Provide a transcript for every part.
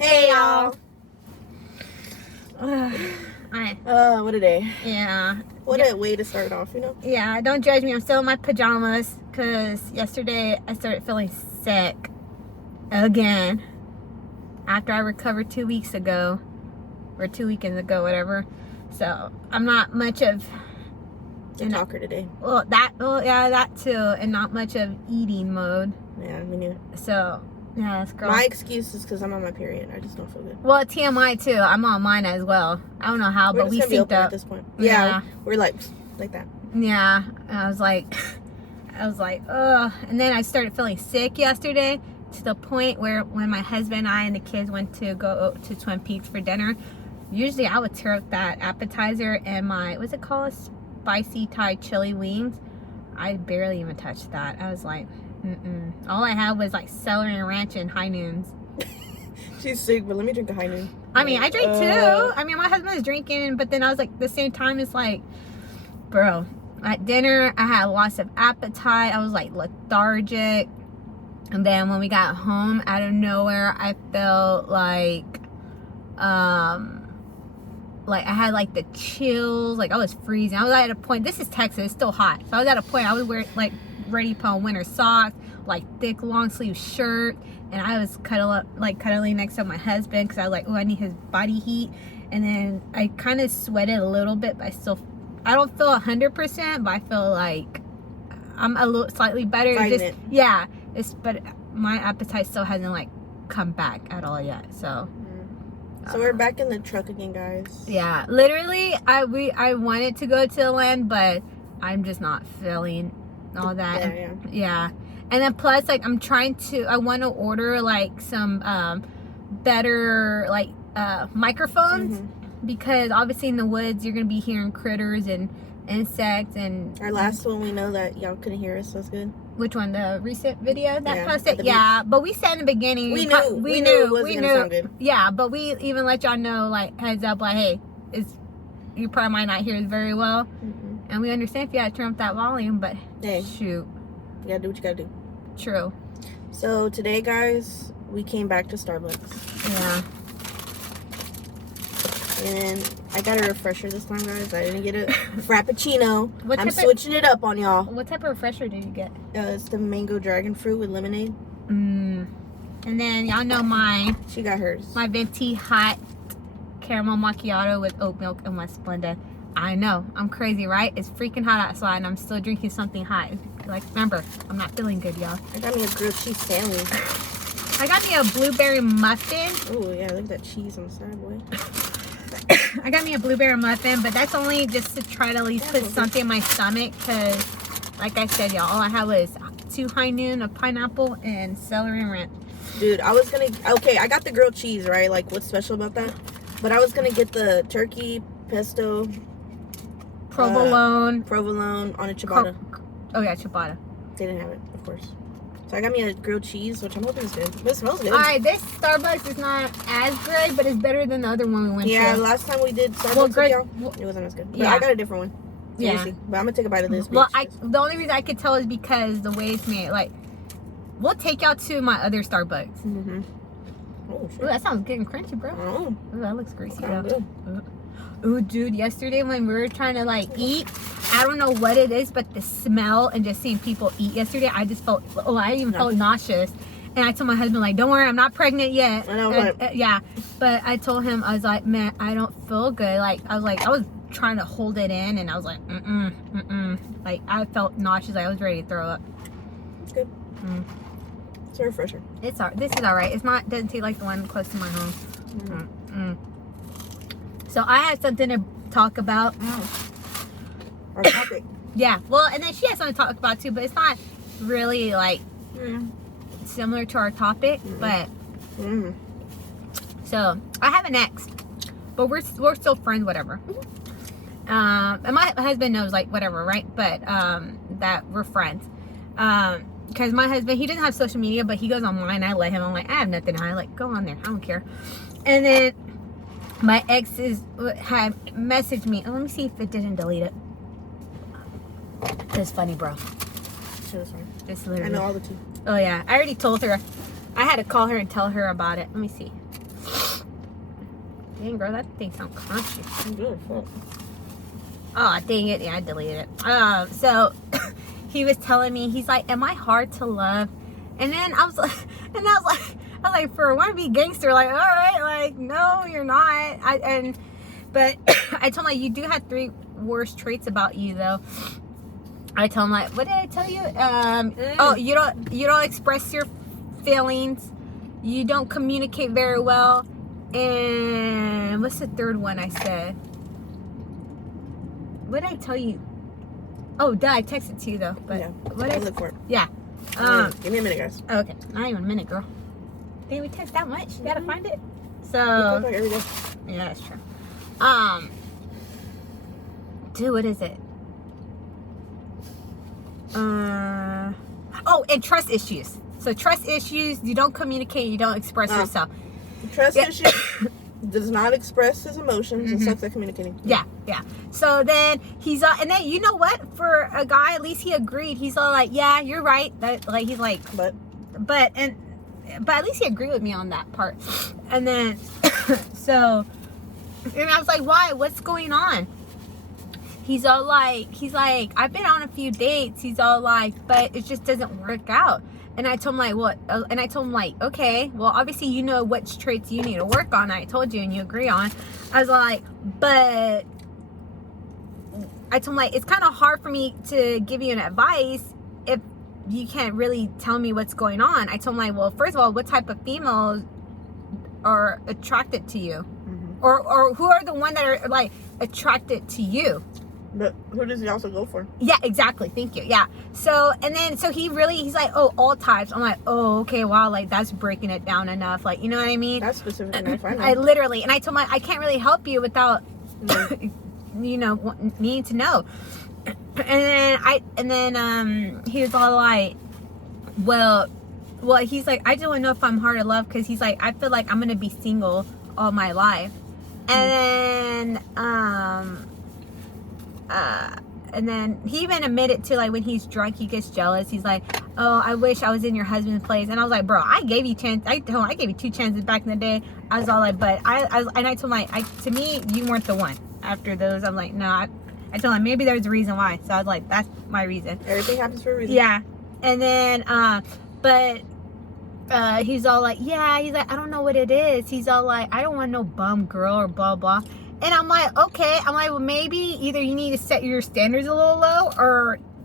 Hey y'all. What a day. Yeah. What a way to start off, you know? Yeah, don't judge me. I'm still in my pajamas because yesterday I started feeling sick again after I recovered 2 weeks ago or 2 weekends ago, whatever. So I'm not much of A talker today. that too, and not much of eating mode. Yeah, me neither. So yeah, that's girl. My excuse is because I'm on my period. I just don't feel good. Well, TMI too. I'm on mine as well. I don't know how, We're but we just gonna be synced open up at this point. Yeah, we're like that. Yeah, I was like, ugh. And then I started feeling sick yesterday to the point where when my husband and I and the kids went to go to Twin Peaks for dinner, usually I would tear up that appetizer and my, what's it called? Spicy Thai chili wings. I barely even touched that. I was like, all I had was like celery and ranch and high noons. She's sick, but let me drink a high noon. I mean, I drink too. I mean, my husband is drinking, but then I was like, the same time, it's like, bro, at dinner, I had lots of appetite. I was like lethargic. And then when we got home, out of nowhere, I felt like I had like the chills, like I was freezing. I was at a point, this is Texas, it's still hot. So I was at a point, I was wearing like ready to put on winter socks, like thick long sleeve shirt. And I was cuddling next to my husband because I was like, oh, I need his body heat. And then I kind of sweated a little bit, but I don't feel 100%, but I feel like I'm a little slightly better. Yeah, but my appetite still hasn't like come back at all yet. So we're back in the truck again, guys. Yeah, literally, I wanted to go to the land, but I'm just not feeling all that. Yeah. And then plus, like, I want to order like some better like microphones. Because obviously in the woods you're gonna be hearing critters and insects and our last one, we know that y'all couldn't hear us, so that's good. Which one? The recent video that posted? Yeah, but we said in the beginning we knew it wasn't gonna sound good. Yeah, but we even let y'all know, like, heads up, like, hey, you probably might not hear us very well. And we understand if you gotta turn up that volume, but hey, shoot, you gotta do what you gotta do. True. So today, guys, we came back to Starbucks. Yeah. And I got a refresher this time, guys. I didn't get a Frappuccino. I'm switching it up on y'all. What type of refresher did you get? It's the mango dragon fruit with lemonade. And then y'all know mine. She got hers. My venti hot caramel macchiato with oat milk and West Splenda. I know, I'm crazy, right? It's freaking hot outside and I'm still drinking something hot. Like, remember, I'm not feeling good, y'all. I got me a grilled cheese sandwich. I got me a blueberry muffin. Oh yeah, look at that cheese on the side, boy. I got me a blueberry muffin, but that's only just to try to at least put something in my stomach, because like I said, y'all, all I had was 2 high noon of pineapple and celery and ranch. Dude, I got the grilled cheese, right? Like, what's special about that? But I was gonna get the turkey pesto provolone on a ciabatta. Oh yeah, ciabatta. They didn't have it, of course. So I got me a grilled cheese, which I'm hoping is good. But it smells good. Alright, this Starbucks is not as great, but it's better than the other one we went to. Yeah, last time we did Starbucks with y'all, it wasn't as good. But I got a different one. So we'll see. But I'm gonna take a bite of this. Well, the only reason I could tell is because the way it's made. Like, we'll take y'all to my other Starbucks. Oh, shit. Ooh, that sounds good and crunchy, bro. Oh. Ooh, that looks greasy. Good. Ooh, dude, yesterday when we were trying to like eat, I don't know what it is, but the smell and just seeing people eat yesterday, I just felt, I even felt nauseous. And I told my husband, like, don't worry, I'm not pregnant yet. I know, yeah. But I told him, I was like, man, I don't feel good. Like, I was trying to hold it in, and I was like, Like, I felt nauseous. Like, I was ready to throw up. It's good. It's a refresher. This is all right. Doesn't taste like the one close to my home. So I had something to talk about. Our topic. Yeah. Well, and then she has something to talk about too, but it's not really like similar to our topic. But so I have an ex, but we're still friends, whatever. And my husband knows, like, whatever, right? But that we're friends. Because my husband, he doesn't have social media, but he goes on mine. I let him. I'm like, I have nothing to hide. Like, go on there. I don't care. And then my ex had messaged me. Oh, let me see if it didn't delete it. It's funny, bro. It's literally. I know all the tea. Oh yeah, I already told her. I had to call her and tell her about it. Let me see. Dang, girl, that thing sounds crunchy. Good. Fuck. Oh, dang it. Yeah, I deleted it. So he was telling me, he's like, am I hard to love? And then I was like, for wanna be gangster, like, all right, like, no, you're not. But I told him, like, you do have 3 worst traits about you, though. I told him, like, what did I tell you? Oh, you don't express your feelings. You don't communicate very well. And what's the 3rd one I said? What did I tell you? Oh, duh, I texted to you, though. But Yeah. what did I Look for it. Yeah. Give me a minute, guys. Okay, not even a minute, girl. Dang, we text that much? You gotta find it. We So, talk like every day. yeah, that's true. Dude, what is it? Oh, and trust issues. So trust issues, you don't communicate, you don't express yourself. Trust Yeah. issues does not express his emotions and Mhm. sucks at communicating. Yeah. So then he's and then you know what? For a guy, at least he agreed. He's all like, yeah, you're right. That like he's like, But but at least he agreed with me on that part. And then so, and I was like, why? What's going on? He's like, I've been on a few dates. He's all like, but it just doesn't work out. And I told him like, what? And I told him like, okay, well, obviously you know which traits you need to work on. I told you and you agree on. I was like, but I told him like, it's kind of hard for me to give you an advice if you can't really tell me what's going on. I told him like, well, first of all, what type of females are attracted to you? mm-hmm. Or who are the one that are like attracted to you? But who does he also go for? Yeah, exactly. Thank you. Yeah. So, and then, so he's like, oh, all types. I'm like, oh, okay, wow. Like, that's breaking it down enough. Like, you know what I mean? That's specifically not fine. I literally, and I told him, I can't really help you without, Mm. you know, needing to know. And then he was all like, well, he's like, I don't know if I'm hard to love because he's like, I feel like I'm going to be single all my life. And then he even admitted to like when he's drunk he gets jealous. He's like, oh, I wish I was in your husband's place. And I was like, bro, I gave you 2 chances back in the day. I was all like, but I told him like, to me you weren't the one. After those, I'm like, no. I told him maybe there's a reason why. So I was like, that's my reason. Everything happens for a reason. Yeah. And then he's all like, yeah, he's like, I don't know what it is. He's all like, I don't want no bum girl or blah blah. And I'm like, okay. I'm like, well, maybe either you need to set your standards a little low,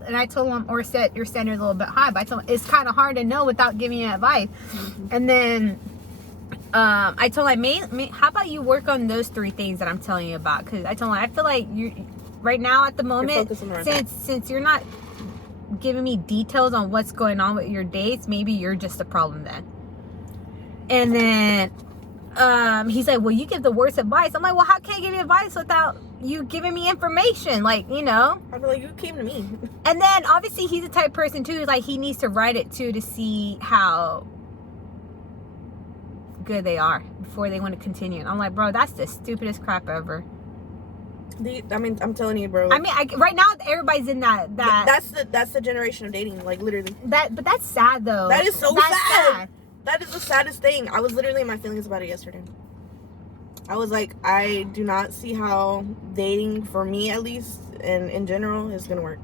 and I told him, or set your standards a little bit high. But I told him it's kind of hard to know without giving you advice. Mm-hmm. And then I told him, how about you work on those 3 things that I'm telling you about? Because I told him, I feel like you right now at the moment, since you're not giving me details on what's going on with your dates, maybe you're just a problem then. And then he's like, well, you give the worst advice. I'm like, well, how can I give you advice without you giving me information? Like, you know. I'd be like, you came to me. And then obviously he's the type of person too, like he needs to write it too to see how good they are before they want to continue. And I'm like, bro, that's the stupidest crap ever. I'm telling you, bro. I mean, right now everybody's in that. That's the generation of dating, like literally. But that's sad though. That is so sad. That is the saddest thing. I was literally in my feelings about it yesterday. I was like, I do not see how dating, for me at least, and in general, is gonna work.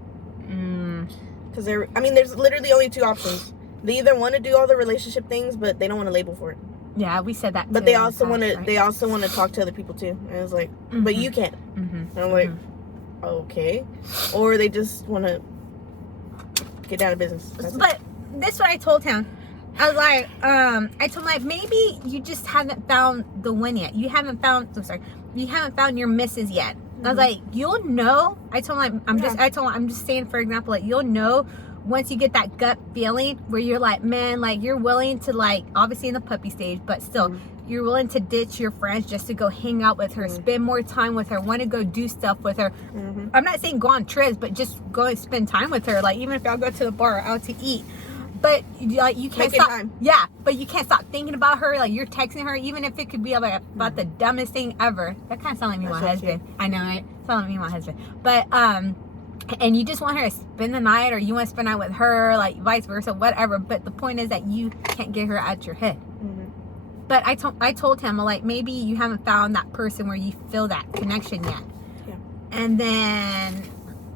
Because there's literally only 2 options. They either want to do all the relationship things, but they don't want to label for it. Yeah, we said that. But they also want to. Right? They also want to talk to other people too. And it's like, but you can't. And I'm like, okay. Or they just want to get down to business. But this is what I told him. I was like, I told him like, maybe you just haven't found the one yet. You haven't found. You haven't found your missus yet. I was like, you'll know. I told him I'm just saying, for example, like you'll know once you get that gut feeling where you're like, man, like you're willing to, like, obviously in the puppy stage, but still you're willing to ditch your friends just to go hang out with her, spend more time with her, want to go do stuff with her. I'm not saying go on trips, but just go and spend time with her. Like even if y'all go to the bar or out to eat, but like you can't stop. Yeah, but you can't stop thinking about her. Like you're texting her, even if it could be like about the dumbest thing ever. That kind of sounds like me, my husband. I know, right? Sounds like me, my husband. But and you just want her to spend the night, or you want to spend the night with her, like vice versa, whatever. But the point is that you can't get her out your head. But I told him, like, maybe you haven't found that person where you feel that connection yet. Yeah. And then,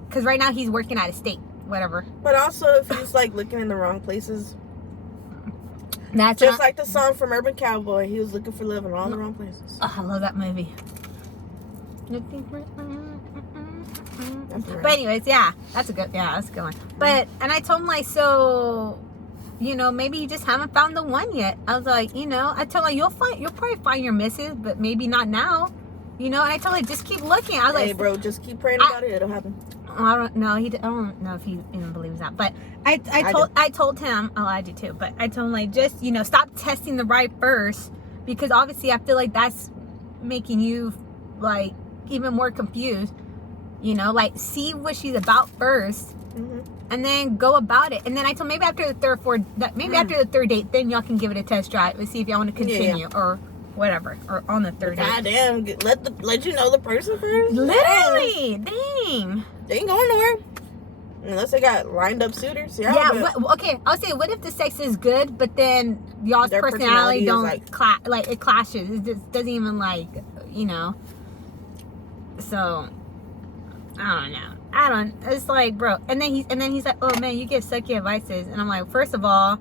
because right now he's working out of state, whatever. But also, if he's like looking in the wrong places, That's just like the song from Urban Cowboy, he was looking for love in all the wrong places. Oh, I love that movie. That's right. But anyways, yeah, that's a good one. But, and I told him, like, so, you know, maybe you just haven't found the one yet. I was like, you know, I told him, you'll probably find your missus, but maybe not now. You know, and I told him, just keep looking. I was Hey, like, bro, just keep praying about it. It'll happen. I don't know. I don't know if he even believes that. But I told him. Oh, I do too. But I told him, like, just, you know, stop testing the right first, because obviously I feel like that's making you like even more confused. You know, like, see what she's about first, and then go about it. And then I told him, maybe after the third date, then y'all can give it a test drive and see if y'all want to continue or whatever, or on the third date. Goddamn, let you know the person first. Literally, dang. They ain't going nowhere unless they got lined up suitors. Yeah. Okay. I'll say, what if the sex is good, but then y'all's Their personality don't like it clashes. It just doesn't even, like, you know. So I don't. It's like, bro. And then he's like, oh man, you give sucky advices, and I'm like, first of all,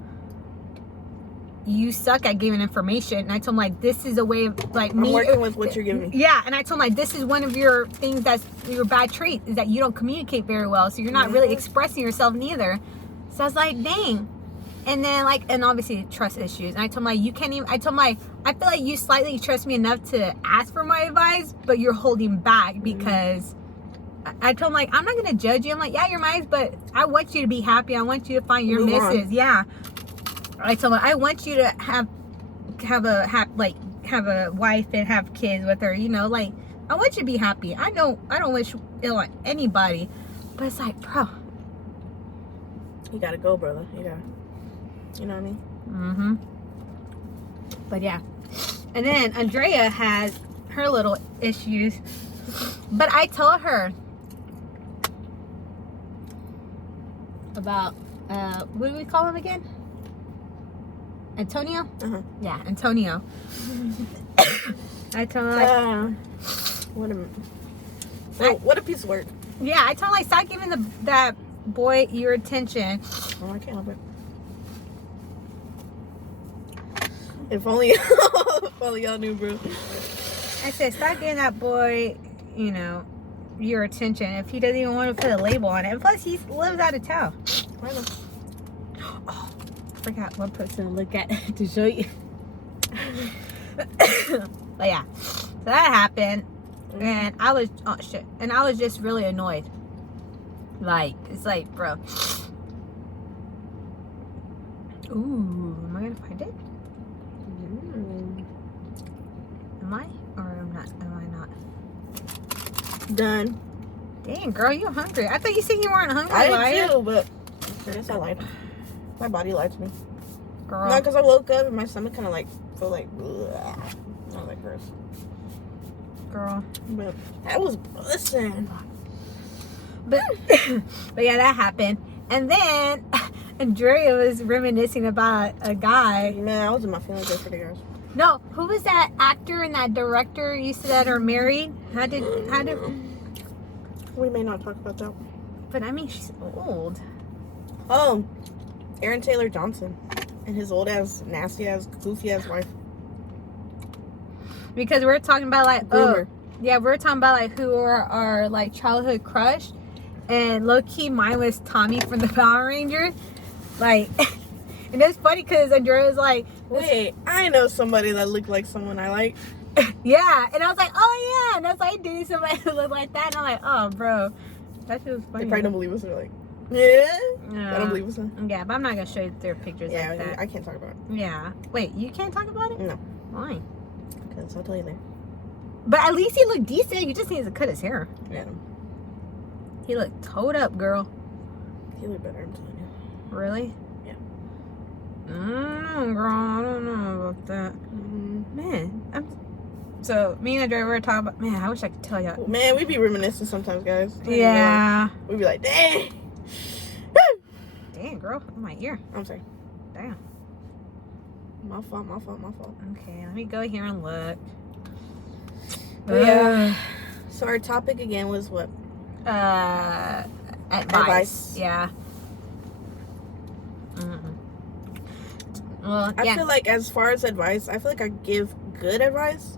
you suck at giving information. And I told him, like, this is a way of, like, I'm working with what you're giving me. Yeah, and I told him, like, this is one of your things that's your bad trait, is that you don't communicate very well, so you're not really expressing yourself neither. So I was like, dang. And then, like, and obviously trust issues. And I told him, like, you can't even, I told him, like, I feel like you slightly trust me enough to ask for my advice, but you're holding back because I told him, like, I'm not going to judge you. I'm like, yeah, you're mine, but I want you to be happy. I want you to find your missus. Yeah. I told him, I want you to have a wife and have kids with her, you know, like, I want you to be happy. I don't wish ill on anybody, but it's like, bro, you gotta go, brother. You know what I mean? But yeah, and then Andrea has her little issues, but I told her about what do we call him again? Antonio? Yeah, Antonio. I told him, like, what a piece of work. Yeah, I told him, like, stop giving that boy your attention. Oh, I can't help it. If only y'all knew, bro. I said, stop giving that boy, you know, your attention if he doesn't even want to put a label on it. And plus, he lives out of town. I know. Oh, I forgot one person to look at to show you. But yeah, so that happened, and I was, oh shit, and I was just really annoyed. Like, it's like, bro. Ooh, am I gonna find it? Am I? Or am I not? Done. Dang, girl, you hungry. I thought you said you weren't hungry. I did too, but I guess I lied. My body lied to me. Girl. No, because I woke up and my stomach kind of like felt like, I was like, gross. Girl. But that was busting. But yeah, that happened. And then Andrea was reminiscing about a guy. Man, I was in my feelings yesterday, guys. No, who was that actor and that director you said that are married? How did? We may not talk about that. But I mean, she's old. Oh, Aaron Taylor Johnson and his old ass, nasty ass, goofy ass wife. Because we're talking about, like, Boomer. we're talking about, like, who are our, like, childhood crush, and low key mine was Tommy from the Power Rangers. Like, and it's funny because Andrea was like, wait, I know somebody that looked like someone I like. Yeah, and I was like, oh yeah, and I was like, dating somebody who looked like that, and I'm like, oh bro, that shit was funny. They probably don't believe us. They're like, yeah, Yeah. I don't believe us. Huh? Yeah, but I'm not gonna show you their pictures Yeah, like that. I can't talk about it. Yeah. Wait, you can't talk about it? No, Why? because I'll tell you later. But at least he looked decent. You just need to cut his hair. Yeah, He looked toed up, girl. he looked better. I'm telling you. Really? Yeah. Girl, I don't know about that. Man, so me and Andrea were talking about. Man, I wish I could tell y'all. Man, we be reminiscing sometimes, guys. Yeah. We be like, dang. Damn, girl, in my ear. I'm sorry. Damn. My fault. Okay, let me go here and look. But yeah. So our topic again was what? Advice. Yeah. Well, I feel like as far as advice, I feel like I give good advice,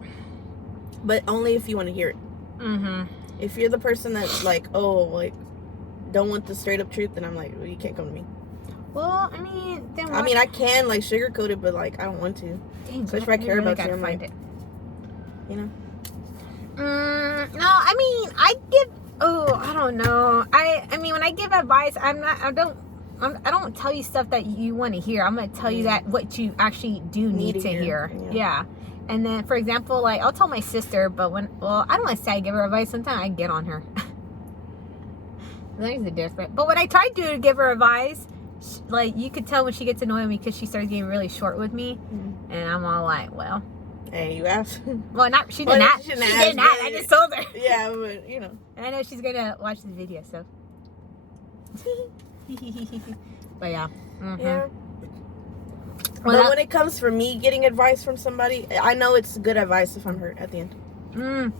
but only if you want to hear it. If you're the person that's like, oh, like, don't want the straight up truth, then I'm like, well, you can't come to me. Well, I mean, then what? I mean, I can like sugarcoat it, but like, I don't want to. Dang, especially if I care about you, I'm find like, it. You know. No, I mean, I give. Oh, I don't know. I mean, when I give advice, I don't tell you stuff that you want to hear. I'm gonna tell you that what you actually do need to hear. Yeah. And then, for example, like I'll tell my sister, but I don't want to say I give her advice. Sometimes I get on her. There's a difference. But when I try to give her advice, like you could tell when she gets annoyed with me because she starts getting really short with me, and I'm all like, well. Hey, you asked. Well, she didn't ask. She didn't ask. I just told her. Yeah, but you know. And I know she's gonna watch this video, so. But yeah. Yeah. Well, but when it comes for me getting advice from somebody, I know it's good advice if I'm hurt at the end.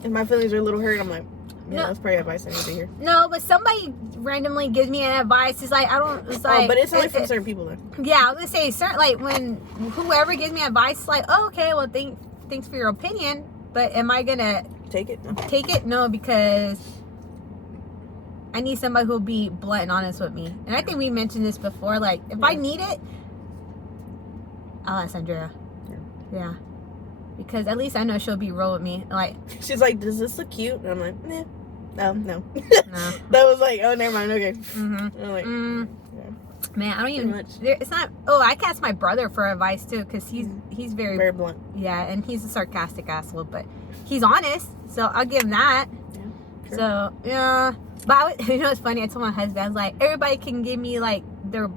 If my feelings are a little hurt, I'm like, yeah, that's probably advice I need to hear. No, but somebody randomly gives me an advice. It's like, I don't, it's like. Oh, but it's only from certain people though. Yeah, I was gonna say, certain, like when whoever gives me advice, it's like, oh, okay, well, thanks for your opinion, but am I gonna take it? No. Take it? No, because I need somebody who'll be blunt and honest with me. And I think we mentioned this before. Like, if I need it, I'll ask Andrea. Yeah. Because at least I know she'll be real with me. Like, she's like, does this look cute? And I'm like, nah. No. No. That was like, oh, never mind. Okay. I'm like, man, I don't even. It's not. Oh, I can ask my brother for advice too, because he's very blunt. Yeah, and he's a sarcastic asshole, but he's honest, so I'll give him that. Yeah. Sure. So yeah, but you know what's funny? I told my husband, I was like, everybody can give me like their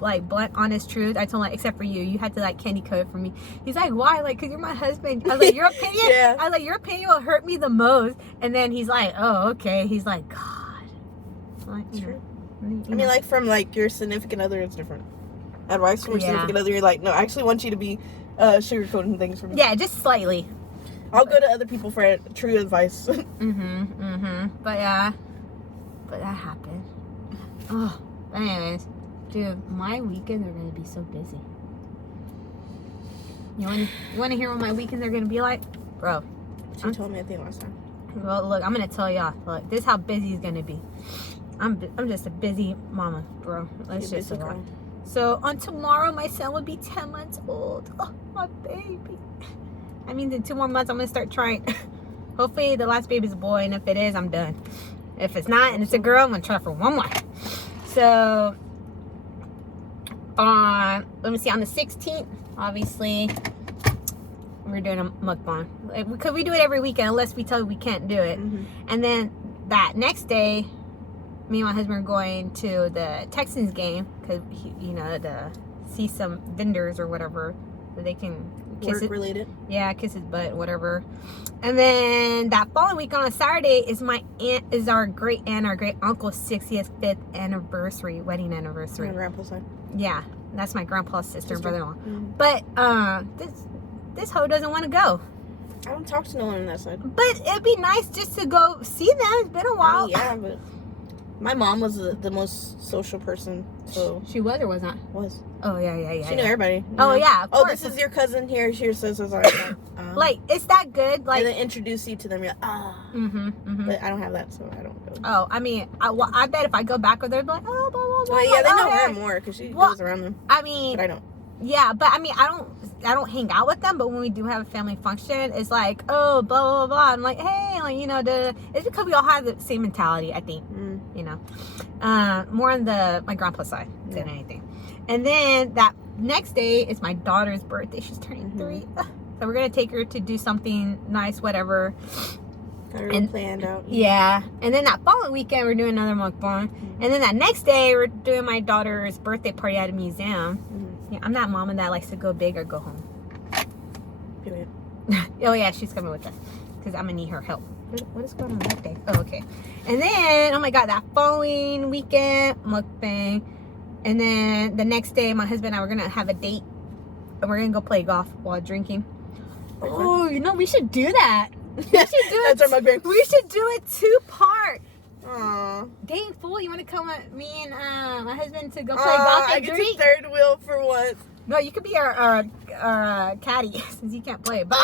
like blunt, honest truth. I told him, like, except for you. You had to like candy coat for me. He's like, why? Like, cause you're my husband. I was like, your opinion. I was like, your opinion will hurt me the most. And then he's like, oh, okay. He's like, God. I'm like, true. I mean, like, from, like, your significant other, it's different. Advice from your significant other, you're like, no, I actually want you to be sugarcoating things for me. Yeah, just slightly. I'll go to other people for true advice. But, yeah. But that happened. Oh, but anyways. Dude, my weekends are going to be so busy. You want to hear what my weekends are going to be like? Bro. She told me, I think, last time. Well, look, I'm going to tell y'all. Look, this is how busy it's going to be. I'm just a busy mama, bro. Let's just say. So on tomorrow, my son will be 10 months old. Oh, my baby. I mean, in 2 more months, I'm gonna start trying. Hopefully, the last baby's a boy, and if it is, I'm done. If it's not, and it's a girl, I'm gonna try for 1 more. So, let me see. On the 16th, obviously, we're doing a mukbang. Because we do it every weekend, unless we tell you we can't do it. And then that next day, me and my husband are going to the Texans game because, you know, to see some vendors or whatever that they can kiss work related. Yeah, kiss his butt, whatever. And then that following week on a Saturday is our great aunt, our great uncle's 65th anniversary, wedding anniversary. On grandpa's side. Yeah, that's my grandpa's sister and brother-in-law. But this hoe doesn't want to go. I don't talk to no one on that side. But it'd be nice just to go see them. It's been a while. Yeah, but my mom was the most social person, so... She was or was not? Was. Oh, yeah. She knew everybody. Oh, yeah, of course. This is your cousin here. Here's so like, it's that good. Like, and then introduce you to them. You're like, But I don't have that, so I don't go. Oh, I mean, I bet if I go back with her, they'd be like, oh, blah, blah, blah. Well, yeah, they know her more, because she goes around them. I mean... But I don't. Yeah, but I mean, I don't hang out with them, but when we do have a family function, it's like, oh, blah, blah, blah. I'm like, hey, like, you know, it's because we all have the same mentality, I think, you know. More on my grandpa's side than anything. And then that next day is my daughter's birthday. She's turning 3. So we're going to take her to do something nice, whatever. And planned out. Yeah. And then that following weekend, we're doing another mukbang. And then that next day, we're doing my daughter's birthday party at a museum. Yeah, I'm that mama that likes to go big or go home. Period. Oh, yeah, she's coming with us. Because I'm going to need her help. What is going on that day? Oh, okay. And then, oh my God, that following weekend, mukbang. And then the next day, my husband and I were going to have a date. and we're gonna go play golf while drinking. Pretty fun. Oh, you know, we should do that. We should do it. That's our mukbang. We should do it 2-part. Aw. Dang fool, you want to come with me and my husband to go play golf I and get drink? to third wheel for once. No, you could be our caddy since you can't play. But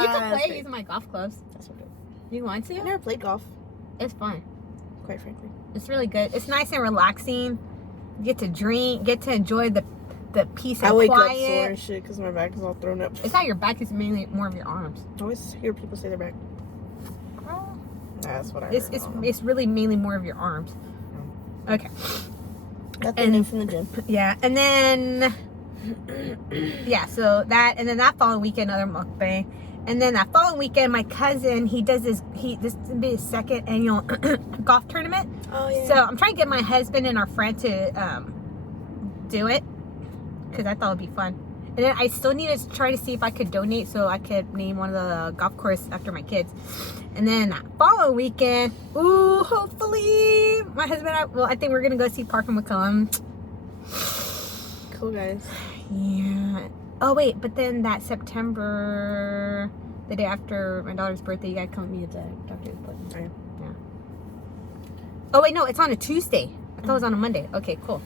you can that's play great. using my golf clubs. That's okay. You want I've to? never played golf, It's fun. quite frankly. It's really good. It's nice and relaxing. You get to drink, get to enjoy the peace and I wake up sore quiet. and shit because my back is all thrown up. It's not your back, it's mainly more of your arms. I always hear people say their back. That's what I It's heard. it's really mainly more of your arms. Okay. Nothing new from the gym. Yeah, and then yeah, so that, and then that following weekend, another mukbang, and then that following weekend, my cousin, this will be his second annual golf tournament. Oh yeah. So I'm trying to get my husband and our friend to do it because I thought it'd be fun. And then I still need to try to see if I could donate so I could name one of the golf course after my kids. And then that following weekend, hopefully my husband and I think we're gonna go see Parker McCollum. Cool guys. Yeah. Oh wait, but then that September, the day after my daughter's birthday, you gotta come with me at the doctor's appointment. Okay. Yeah. Oh wait, no, it's on a Tuesday. I thought it was on a Monday. Okay, cool.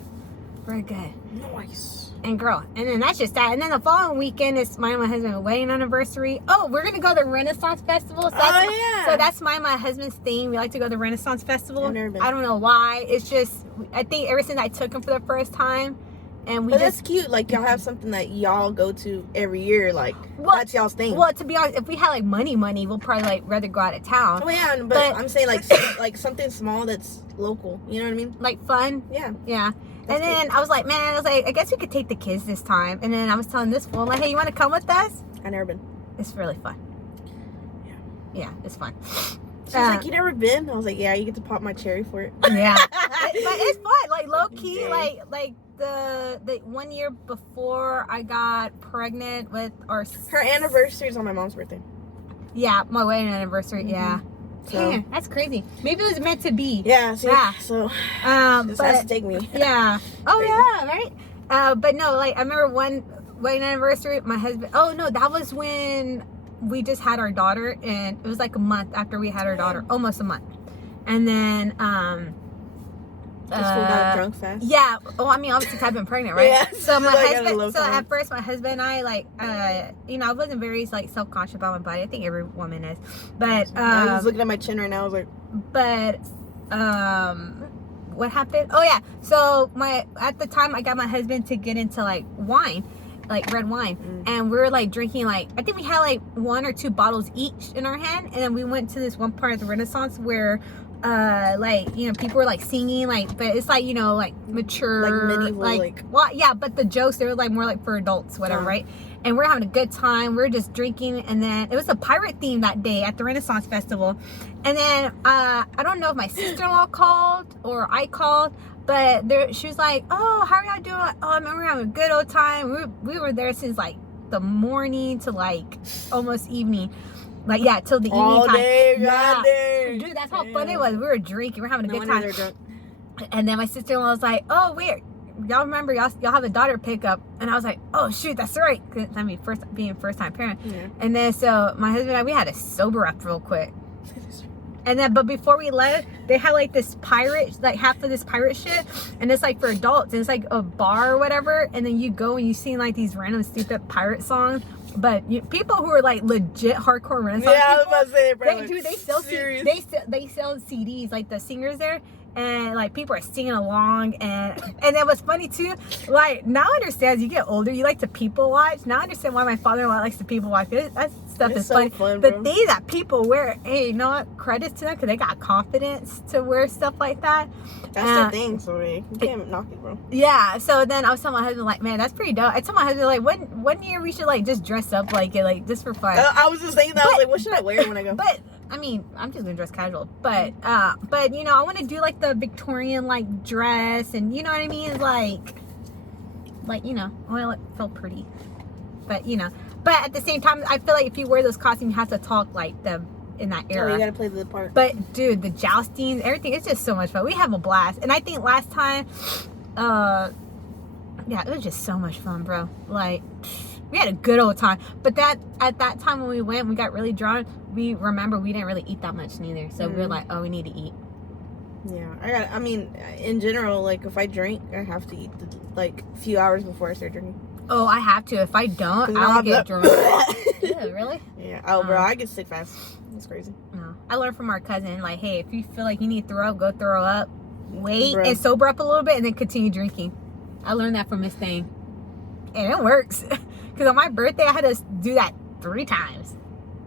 Very good. Nice. And girl, and then that's just that. And then the following weekend is my husband's wedding anniversary. Oh, we're gonna go to the Renaissance Festival. So that's so that's my husband's thing. We like to go to the Renaissance Festival. I've never been. I don't know why. It's just I think ever since I took him for the first time, and we But just that's cute. Like y'all have something that y'all go to every year. Like Well- that's y'all's thing. well, to be honest, if we had like money, we'll probably like rather go out of town. Oh yeah, but But- I'm saying like something small that's local. You know what I mean? Like fun, Yeah. yeah. That's And then I was like, I guess we could take the kids this time. And then I was telling this fool, I'm like, hey, you want to come with us? I never been. It's really fun. Yeah, it's fun. She's like, you never been? I was like, yeah, you get to pop my cherry for it. Yeah, but it's fun. Like low key, Okay. like the 1 year before I got pregnant with our Her anniversary is on my mom's birthday. yeah, my wedding anniversary. Yeah, So damn, that's crazy. Maybe it was meant to be. yeah, see, Yeah. so this but has to take me. yeah. Oh Crazy. yeah, right. But no, like I remember one wedding anniversary. My husband. Oh no, that was when we just had our daughter, and it was like a month after we had our daughter, almost a month. And then This fool got drunk fast. yeah. Oh, I mean, obviously, 'cause I've been pregnant, right? Yeah, So my like, at a husband. low So time. at first, my husband and I, like, I wasn't very like self-conscious about my body. I think every woman is, but I was looking at my chin right now. I was like, but what happened? Oh yeah. So at the time, I got my husband to get into like wine, like red wine, and we were like drinking like I think we had like 1 or 2 bottles each in our hand, and then we went to this one part of the Renaissance where like you know people were like singing like but it's like you know like mature Like medieval, like- well yeah but the jokes they were like more like for adults whatever Yeah. right, and we're having a good time. We were just drinking, and then it was a pirate theme that day at the Renaissance Festival, and then I don't know if my sister-in-law called or I called, but she was like, oh, how are y'all doing? Like, oh, I remember having a good old time. We were there since like the morning to like almost evening. Like yeah, till the all evening time. day, Yeah. goddamn. Dude, that's how fun it was. We were drinking, we were having a No good wonder time. they're drunk. And then my sister-in-law was like, oh wait, y'all remember y'all have a daughter pickup? And I was like, oh shoot, that's right. 'Cause, I mean, being first time parent. Yeah. And then so my husband and I, we had to sober up real quick. And then, but before we left, they had like this pirate, like half of this pirate shit, and it's like for adults, and it's like a bar or whatever. And then you go and you sing like these random stupid pirate songs. But people who are like legit hardcore Renaissance Yeah, I was people, about to say, bro. they sell CDs, like the singers there, and like people are singing along, and then what's funny too, like now I understand as you get older, you like to people watch. Now I understand why my father-in-law likes to people watch. That stuff It's is so funny. fun, The bro. things that people wear, hey, you know what? Credits to them because they got confidence to wear stuff like that. That's their thing, so you can't knock it, bro. Yeah, so then I was telling my husband, like, man, that's pretty dope. I told my husband, like, one year we should, like, just dress up like it, like, just for fun. I was just saying that. I was like, what should I wear when I go? But, I mean, I'm just gonna dress casual. But, you know, I want to do, like, the Victorian, like, dress, and, you know what I mean? Like, you know, well, it felt pretty. But, you know, but at the same time, I feel like if you wear those costumes, you have to talk like them in that Oh, era. you gotta play the part. But dude, the jousting, everything, it's just so much fun. We have a blast. And I think last time, yeah, it was just so much fun, bro. Like, We had a good old time. But at that time when we went, we got really drunk. We remember we didn't really eat that much neither. So we were like, oh, we need to eat. Yeah, I mean, in general, like, if I drink, I have to eat, like, a few hours before I start drinking. Oh, I have to. If I don't, I'll get drunk. Yeah, really? Yeah. Oh, bro, I get sick fast. It's crazy. No. I learned from our cousin, like, hey, if you feel like you need to throw up, go throw up. Wait Bruh. and sober up a little bit and then continue drinking. I learned that from Miss Thing. And it works. Because on my birthday, I had to do that 3 times.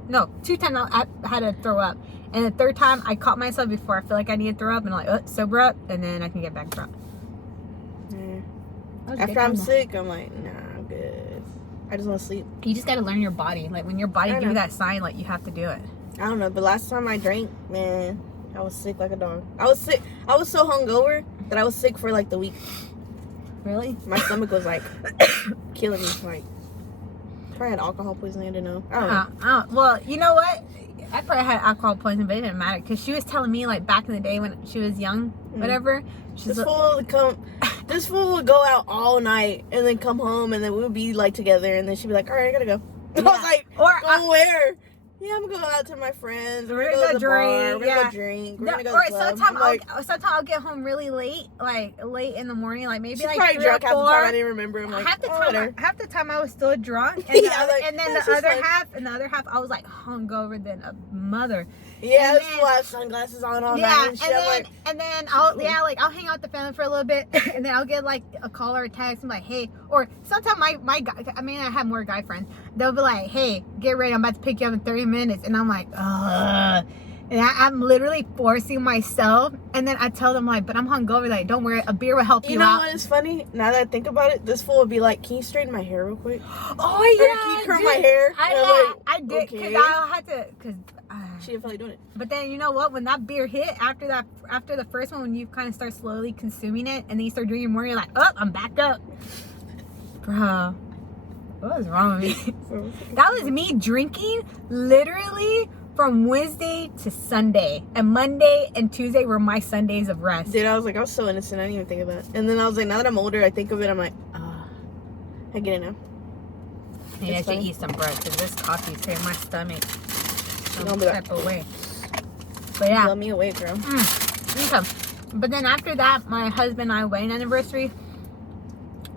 No, 2 times I had to throw up. And the 3rd time, I caught myself before I feel like I need to throw up. And I'm like, sober up. And then I can get back drunk. Yeah. After I'm sick, I'm like, nah, I'm good. I just want to sleep. You just got to learn your body. Like, when your body gives you that sign, like, you have to do it. I don't know. But last time I drank, man, I was sick like a dog. I was sick. I was so hungover that I was sick for, like, the week. Really? My stomach was, like, killing me. Like, probably had alcohol poisoning. I don't know. I don't know. Well, you know what? I probably had alcohol poisoning, but it didn't matter because she was telling me like back in the day when she was young, whatever. This fool would go out all night and then come home and then we would be like together and then she'd be like, all right, I gotta go. Yeah. I was like, where? Yeah, I'm gonna go out to my friends. We're gonna go to the bar. We're gonna go drink. We're gonna go to the club. Sometimes I'll get home really late, like late in the morning, like maybe like probably 3 drunk or 4. Half the time I didn't remember. I'm like, half the time I was still drunk, and yeah, and then the other half I was like hungover than a mother. Yeah, that's why I have sunglasses on all night and shit. And then I'll hang out with the family for a little bit, and then I'll get like a call or a text. I'm like, hey, or sometimes my guy, I mean, I have more guy friends. They'll be like, hey, get ready, I'm about to pick you up in 30 minutes, and I'm like, ugh. And I'm literally forcing myself, and then I tell them like, but I'm hungover. Like, don't worry, a beer will help you out. You know what is funny? Now that I think about it, this fool would be like, "Can you straighten my hair real quick?" Oh yeah, or can you curl my hair? I did because I had to she didn't feel like doing it. But then you know what? When that beer hit after the first one, when you kind of start slowly consuming it, and then you start drinking more, you're like, oh, I'm back up, bro. What was wrong with me? That was me drinking literally from Wednesday to Sunday, and Monday and Tuesday were my Sundays of rest. Dude, I was so innocent. I didn't even think of that. And then I was like, now that I'm older, I think of it. I'm like, I get it now. Maybe I should eat some bread because this coffee's hitting my stomach. Some type of way. But yeah. Blow me away, girl. Okay. But then after that, my husband and I wedding anniversary.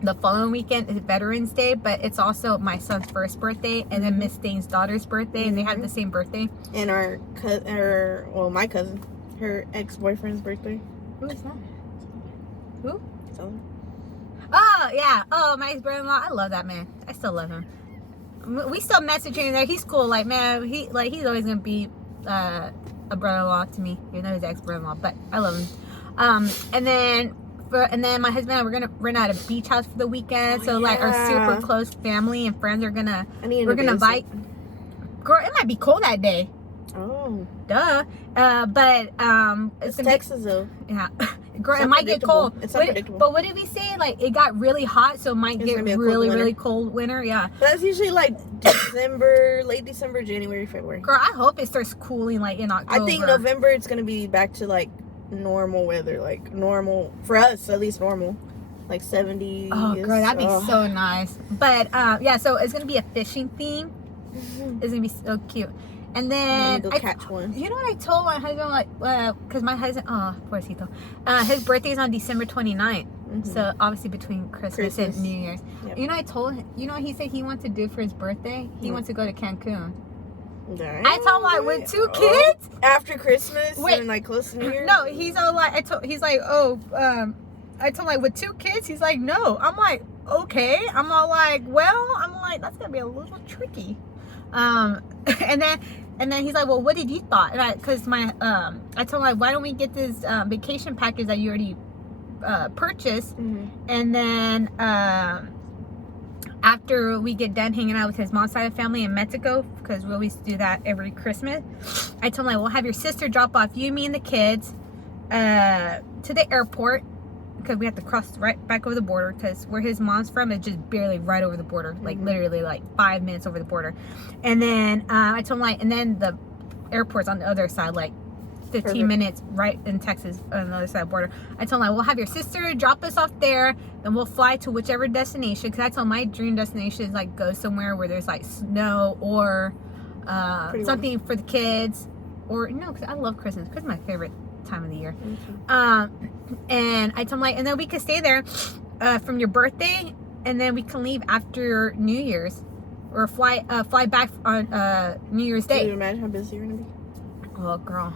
The following weekend is Veterans Day, but it's also my son's first birthday and then Miss Thing's daughter's birthday, and they have the same birthday. And my cousin, her ex-boyfriend's birthday. Who is that? Who? Someone. Oh yeah. Oh, my ex-brother-in-law. I love that man. I still love him. We still message here and there. He's cool. Like, man, he's always gonna be a brother-in-law to me, even though he's ex-brother-in-law. But I love him. And then my husband and I, we're gonna rent out a beach house for the weekend. So like our super close family and friends are gonna invite. Girl, it might be cold that day. Oh, duh. But it's Texas though. Yeah. Girl, it might get cold. It's unpredictable. But what did we say? Like, it got really hot, so it might get really cold winter. Yeah. But that's usually like December, late December, January, February. Girl, I hope it starts cooling like in October. I think November it's gonna be back to like normal weather, like normal for us, at least normal, like 70. Oh, girl, that'd be so nice. But yeah, so it's gonna be a fishing theme. It's gonna be so cute. And then go catch one. You know what I told my husband, like, because my husband, pobrecito, his birthday is on December 29th. So obviously between Christmas and New Year's. Yep. You know, I told him, you know what he said he wants to do for his birthday? He wants to go to Cancun. Damn. I told him, like, with 2 kids after Christmas and like close to New Year's. No, he's all like, I told him, like, with 2 kids, he's like, no. I'm like, okay. I'm all like, well, that's gonna be a little tricky. And then he's like, well, what did you thought? Because I told him, like, why don't we get this vacation package that you already purchased, and then after we get done hanging out with his mom's side of the family in Mexico, because we always do that every Christmas, I told him, like, we'll have your sister drop off you, me, and the kids to the airport, because we have to cross right back over the border, because where his mom's from is just barely right over the border, like literally like 5 minutes over the border. And then I told him, like, and then the airport's on the other side, like 15 Perfect. minutes right in Texas on the other side of the border. I told him, like, we'll have your sister drop us off there, then we'll fly to whichever destination. Because I told him my dream destination is like go somewhere where there's like snow or Pretty something for the kids. Or no, because I love Christmas. Christmas is my favorite time of the year. And I told him, like, and then we could stay there from your birthday, and then we can leave after New Year's, or fly back on New Year's Can you Day. imagine how busy you're gonna be? Oh, girl.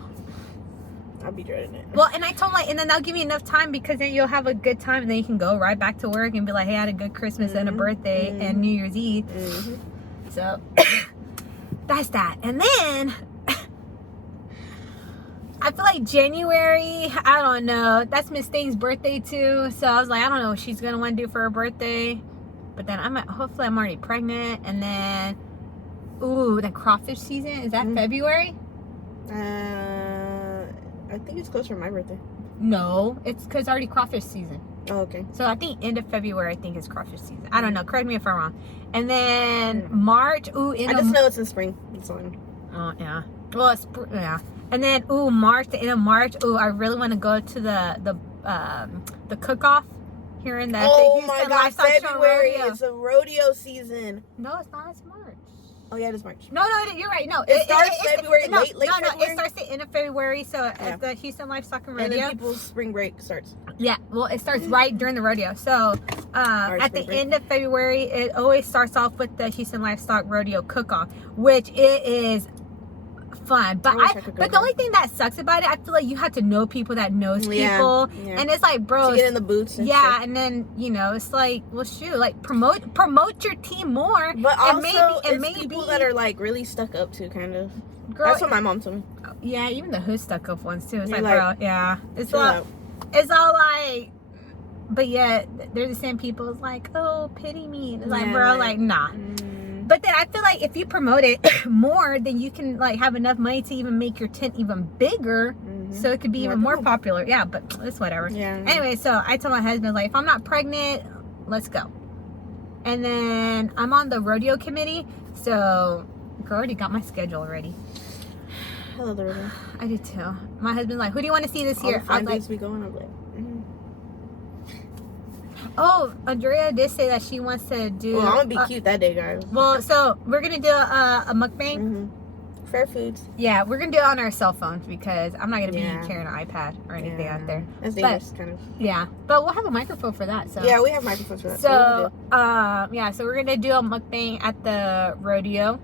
I'll be dreading it. Well, and I told him, like, and then that'll give you enough time, because then you'll have a good time, and then you can go right back to work and be like, hey, I had a good Christmas and a birthday and New Year's Eve. So that's that. And then I feel like January, I don't know. That's Miss Thing's birthday too. So I was like, I don't know what she's gonna want to do for her birthday. But then hopefully I'm already pregnant. And then, ooh, the crawfish season, is that February? I think it's close for my birthday. No, it's because already crawfish season. Oh, okay. So I think end of February, I think is crawfish season. I don't know. Correct me if I'm wrong. And then March, ooh, I just know it's in spring. That's all I know. Oh yeah. Well, it's yeah. And then March, the end of March. I really want to go to the cook-off here in the Oh my Houston God, Livestock Show February! Rodeo. It's a rodeo season. No, it's not. It's March. Oh yeah, it is March. No, you're right. No, It starts February, no, late no, February? it starts the end of February. So Yeah. at the Houston Livestock and And Rodeo. then people's spring break starts. Yeah, well, it starts right during the rodeo. So at the spring break. end of February, it always starts off with the Houston Livestock Rodeo cook-off, which it is fun. But I wish I could go but the there. only thing that sucks about it, I feel like you have to know people that knows Yeah, people, yeah. and it's like, bro, To get in the booths and yeah, stuff. and then it's like, well, shoot, like promote your team more. But and also, and it's people that are like really stuck up too, kind of. girl, That's what my mom told me. yeah, even the hood stuck up ones too. It's You're like, like, bro, yeah, it's Chill all. out. It's all like, but yet they're the same people. It's like, oh, pity me. It's like, Yeah, bro, like, like, nah. But then I feel like if you promote it more, then you can like have enough money to even make your tent even bigger, so it could be even more people. popular. Yeah, but it's whatever. Yeah. Anyway, so I told my husband, like, if I'm not pregnant, let's go. And then I'm on the rodeo committee, so girl, already got my schedule already. I love the rodeo. I do too. My husband's like, who do you want to see this All year? the I fine was like, days we go on, I'm like, oh, Andrea did say that she wants to do. well, I'm gonna be cute that day, guys. Well, so we're gonna do a mukbang. Fair foods. Yeah, we're gonna do it on our cell phones because I'm not gonna Yeah. be carrying an iPad or anything out there. That's dangerous, kind of. Yeah, but we'll have a microphone for that. So Yeah, we have microphones for that. So so we're gonna do a mukbang at the rodeo.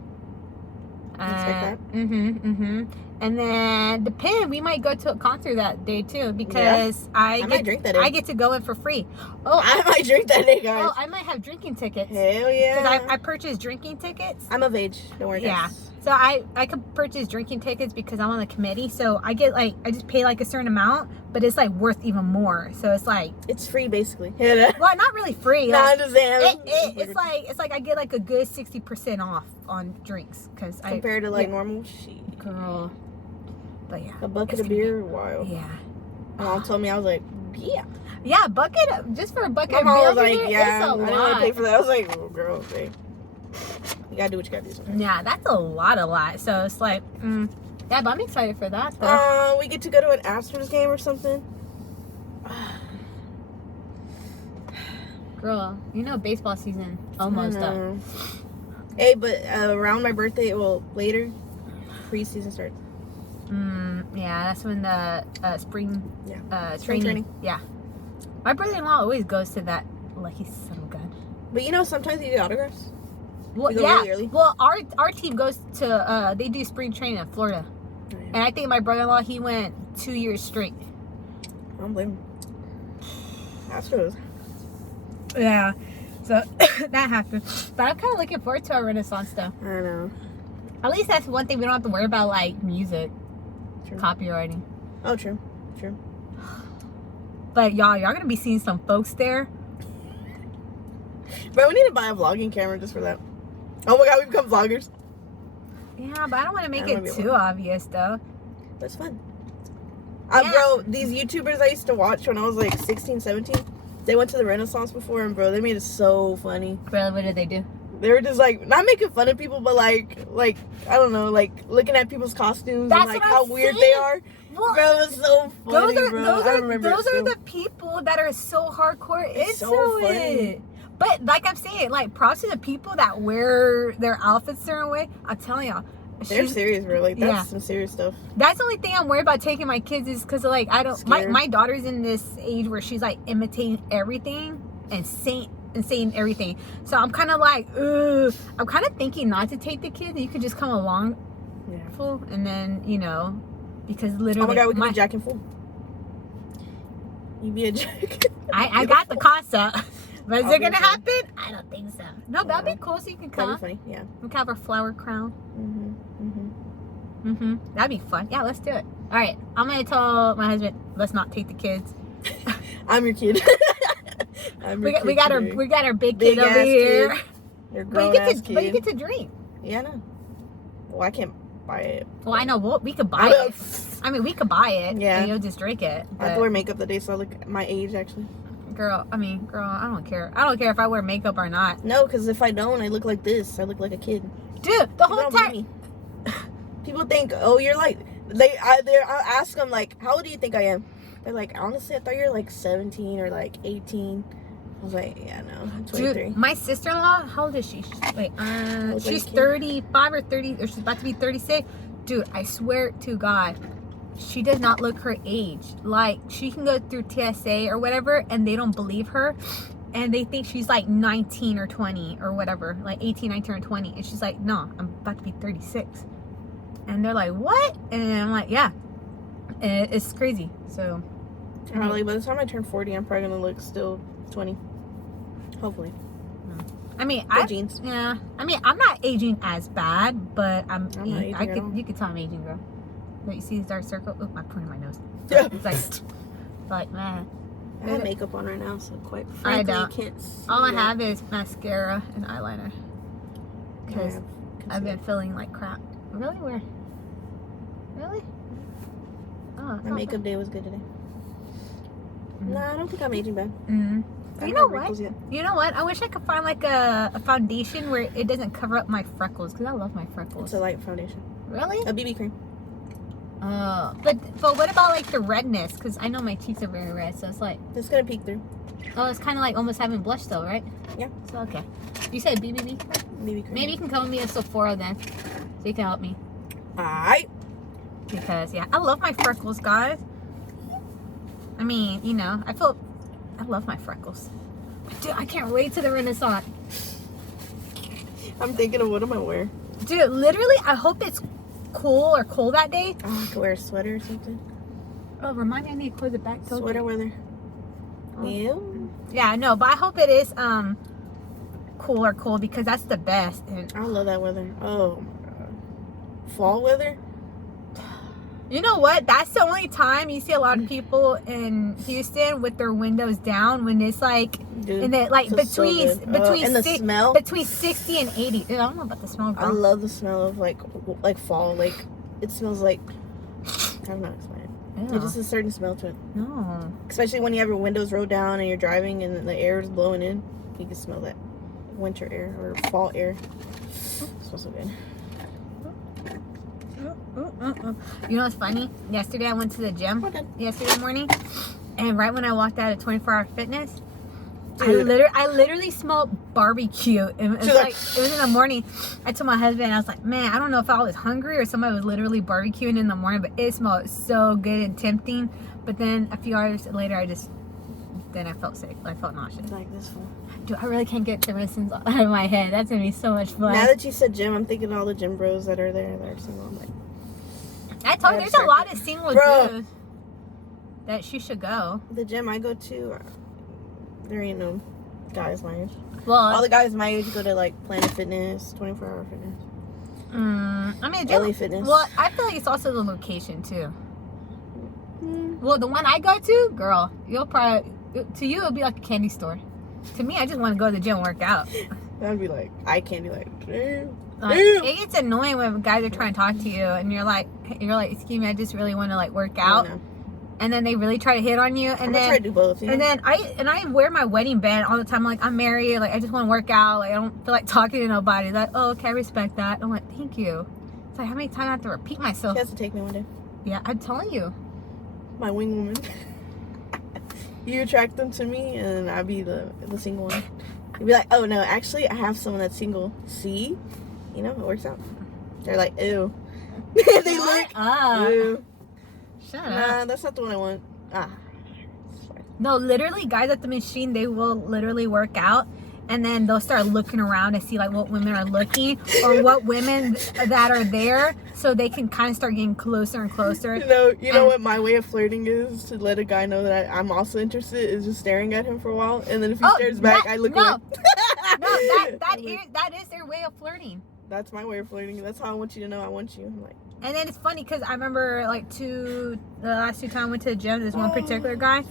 Expect that. And then we might go to a concert that day too because I might drink that day. I get to go in for free. Oh, I might drink that day, guys. oh, I might have drinking tickets. Hell yeah. Because I purchased drinking tickets. I'm of age. Don't worry, Yeah. guys. So I could purchase drinking tickets because I'm on the committee. So I get I just pay like a certain amount, but it's like worth even more. So it's like, It's free, basically. Yeah. well, not really free. No, Like, I'm just saying. it's like I get like a good 60% off on drinks because compared to like yeah. normal shit. Girl. But yeah. A bucket it's of gonna beer, wow. be- Yeah. My mom told me, I was like, yeah. Yeah, just for a bucket My of mom beer was like, here, yeah. it's a I didn't want to lot. pay for that. I was like, oh, girl, okay. You gotta do what you gotta do sometimes. Yeah, that's a lot. So it's like, yeah, but I'm excited for that though. We get to go to an Astros game or something. Girl, baseball season almost I up. know. Hey, but around my birthday, well, later, preseason starts. Yeah, that's when the spring Spring training. Yeah. My brother-in-law always goes to that lucky son of a gun. But sometimes you get autographs. Well, You go yeah. really early? Well, our team goes to they do spring training in Florida. Oh, yeah. And I think my brother-in-law, he went 2 years straight. I don't blame him. Astros. Yeah. So that happened. But I'm kind of looking forward to our Renaissance though. I know. At least that's one thing we don't have to worry about, like music, True. copywriting. Oh, true. But y'all gonna be seeing some folks there. But we need to buy a vlogging camera just for that. Oh my god, we become vloggers. Yeah, but I don't want to make I don't it wanna be too obvious though. That's fun. Yeah. Bro, these YouTubers I used to watch when I was like 16, 17, they went to the Renaissance before, and bro, they made it so funny. Really, what did they do? They were just like not making fun of people, but like I don't know, like looking at people's costumes That's and like what how I'm weird saying. they are. Well, Bro, it was so funny, bro. I remember those it are still. the people that are so hardcore into so funny. it. But like I'm saying, like props to the people that wear their outfits a certain way. I'm telling y'all, They're serious, bro. Like that's Yeah. some serious stuff. that's the only thing I'm worried about taking my kids is because like I don't. Scared. My daughter's in this age where she's like imitating everything and saying everything. So I'm kind of like, ugh. I'm kind of thinking not to take the kids. You could just come along, Yeah. full, and then because Oh literally, my god, we could be Jack and Fool. You be a Jack. I got the concept. But is I'll it be gonna fun. happen? I don't think so. No, that'd Yeah. be cool. So you can That'd come. be funny. Yeah. We can have our flower crown. Mm-hmm. That'd be fun. Yeah, let's do it. All right, I'm gonna tell my husband let's not take the kids. I'm your kid. I'm your We kid got today. our big Big kid over ass here. kid. Your But grown you ass get kid. to drink. Yeah, no. Well, I can't buy it. Well, I know we could buy it. I mean, we could buy it. Yeah. And you'll just drink it. I have But to wear makeup the day, so I look my age actually. girl, I don't care. I don't care if I wear makeup or not. No, because if I don't, I look like this. I look like a kid. Dude, the People whole don't believe time. me. People think, oh, you're like I ask them like, how old do you think I am? They're like, honestly, I thought you were like 17 or like 18. I was like, yeah, no, I'm 23. Dude, my sister-in-law, how old is she? Wait, old she's is she? 35 or 30, or she's about to be 36. Dude, I swear to God, she does not look her age. Like, she can go through TSA or whatever, and they don't believe her. And they think she's like 19 or 20 or whatever, like 18, 19, or 20. And she's like, no, I'm about to be 36. And they're like, what? And I'm like, yeah. And it's crazy. So, Like by the time I turn 40, I'm probably gonna look still 20. Hopefully. I mean, Good jeans. yeah. I mean, I'm not aging as bad, but I'm not aging at all. you could tell I'm aging, girl. But you see this dark circle? Oop, I'm putting my nose. Yeah. It's like, man. I have makeup on right now, so quite I frankly, don't. you can't see All I it. have is mascara and eyeliner. Because Yeah, I've been feeling like crap. Really? Where? Really? Oh, it's My not makeup day was good today. Mhm. Nah, I don't think I'm aging bad. bad. Mhm. I You don't know have what? wrinkles yet. You know what? I wish I could find like a foundation where it doesn't cover up my freckles. Because I love my freckles. It's a light foundation. Really? A BB cream. But what about like the redness? Because I know my cheeks are very red, so it's like, It's gonna peek through. oh, it's kind of like almost having blush though, right? Yeah. So okay. You said BBB? BB cream. Maybe you can come with me at Sephora then, so you can help me. Alright. Because yeah, I love my freckles, guys. I mean, I love my freckles. Dude, I can't wait to the Renaissance. I'm thinking of what am I wear? Dude, literally, I hope it's cool or cold that day. Oh, I could wear a sweater or something. Oh, remind me I need to close it back. Sweater weather. Oh. Ew. Yeah, no, but I hope it is cool or cold because that's the best. And I love that weather. Oh my god. Fall weather? you know what? That's the only time you see a lot of people in Houston with their windows down when it's like, Dude. and it like this is so good. And the smell. between 60 and 80. Dude, I don't know about the smell, I girl. love the smell of like fall. Like it smells like I don't know how to explain it. Ew. There's just a certain smell to it. No. Especially when you have your windows rolled down and you're driving and the air is blowing in. You can smell that winter air or fall air. It smells so good. You know what's funny? Yesterday I went to the gym. Okay. Yesterday morning, and right when I walked out of 24 Hour Fitness, Dude. I literally smelled barbecue. It was She's like like- it was in the morning. I told my husband, I was like, man, I don't know if I was hungry or somebody was literally barbecuing in the morning, but it smelled so good and tempting. But then a few hours later, I felt sick. I felt nauseous. Like this one. Dude, I really can't get the Rinsons out of my head. That's gonna be so much fun. Now that you said gym, I'm thinking of all the gym bros that are there. That are single. I'm like, I told you, there's a lot of single Bro. dudes that she should go. the gym I go to, there ain't no guys my age. Well, All the guys my age go to like Planet Fitness, 24 Hour Fitness, I mean, LA Fitness. well, I feel like it's also the location too. Well, the one I go to, girl, you'll probably, to you, it'll be like a candy store. To me, I just want to go to the gym and work out. That'd be like eye candy, like, damn. Like, Damn. it gets annoying when guys are trying to talk to you and you're like, excuse me, I just really want to like work I out. don't know. and then they really try to hit on you, and I'm then gonna try to do both. You know? and then I wear my wedding band all the time. Like, I'm married. Like, I just want to work out. Like, I don't feel like talking to nobody. Like, oh, okay, I respect that. I'm like, thank you. It's like, how many times I have to repeat myself? She has to take me one day. Yeah, I'm telling you. My wing woman. You attract them to me, and I'll be the single one. You'd be like, oh no, actually, I have someone that's single. See, you know, it works out. They're like, ew. They look. Ew. Shut Nah, up. that's not the one I want. No, literally, guys at the machine, they will literally work out, and then they'll start looking around to see like what women are looking or what women that are there, so they can kind of start getting closer and closer. You know what my way of flirting is to let a guy know that I'm also interested is just staring at him for a while, and then if he stares back, I look away. No, that is their way of flirting. That's my way of flirting. That's how I want you to know I want you. I'm like, and then it's funny because I remember like the last 2 times I went to the gym, this one particular guy,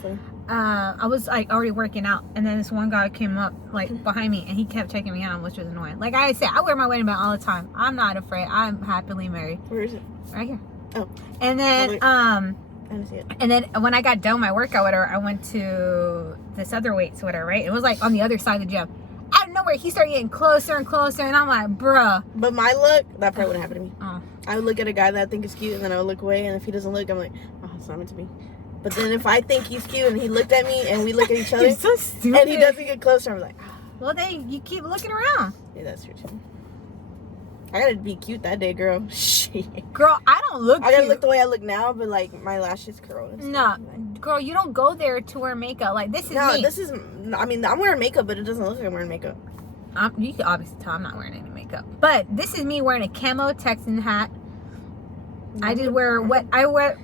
I was like already working out, and then this one guy came up like behind me, and he kept checking me out, which was annoying. Like I said, I wear my wedding band all the time. I'm not afraid. I'm happily married. Where is it? Right here. Oh. And then I didn't see it. and then when I got done with my workout, whatever, I went to this other weights, whatever, right? It was like on the other side of the gym. Out of nowhere, he started getting closer and closer, and I'm like, bruh. But my look, that probably wouldn't happen to me. Oh. I would look at a guy that I think is cute, and then I would look away, and if he doesn't look, I'm like, oh, it's not meant to be. But then if I think he's cute, and he looked at me, and we look at each other, You're so stupid. and he doesn't get closer, I'm like, Well, then you keep looking around. yeah, that's true too. I gotta be cute that day, girl. Shit. Girl, I don't look I gotta cute. look the way I look now, but like my lashes curled. And No, stuff. Like, girl, you don't go there to wear makeup. Like, this is no, me. this is. I mean, I'm wearing makeup, but it doesn't look like I'm wearing makeup. You can obviously tell I'm not wearing any makeup. But this is me wearing a camo Texan hat. I just wear what I wear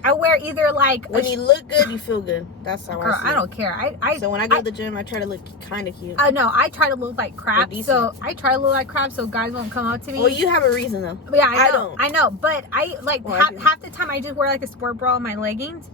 either like When you look good, you feel good. That's how girl, I see I it. don't care. So when I go to the gym, I try to look kind of cute. No, I try to look like crap. decent. So I try to look like crap so guys won't come up to me. Well, you have a reason though. But yeah, I don't. I know, but I like Well, I do. half the time I just wear like a sport bra and my leggings,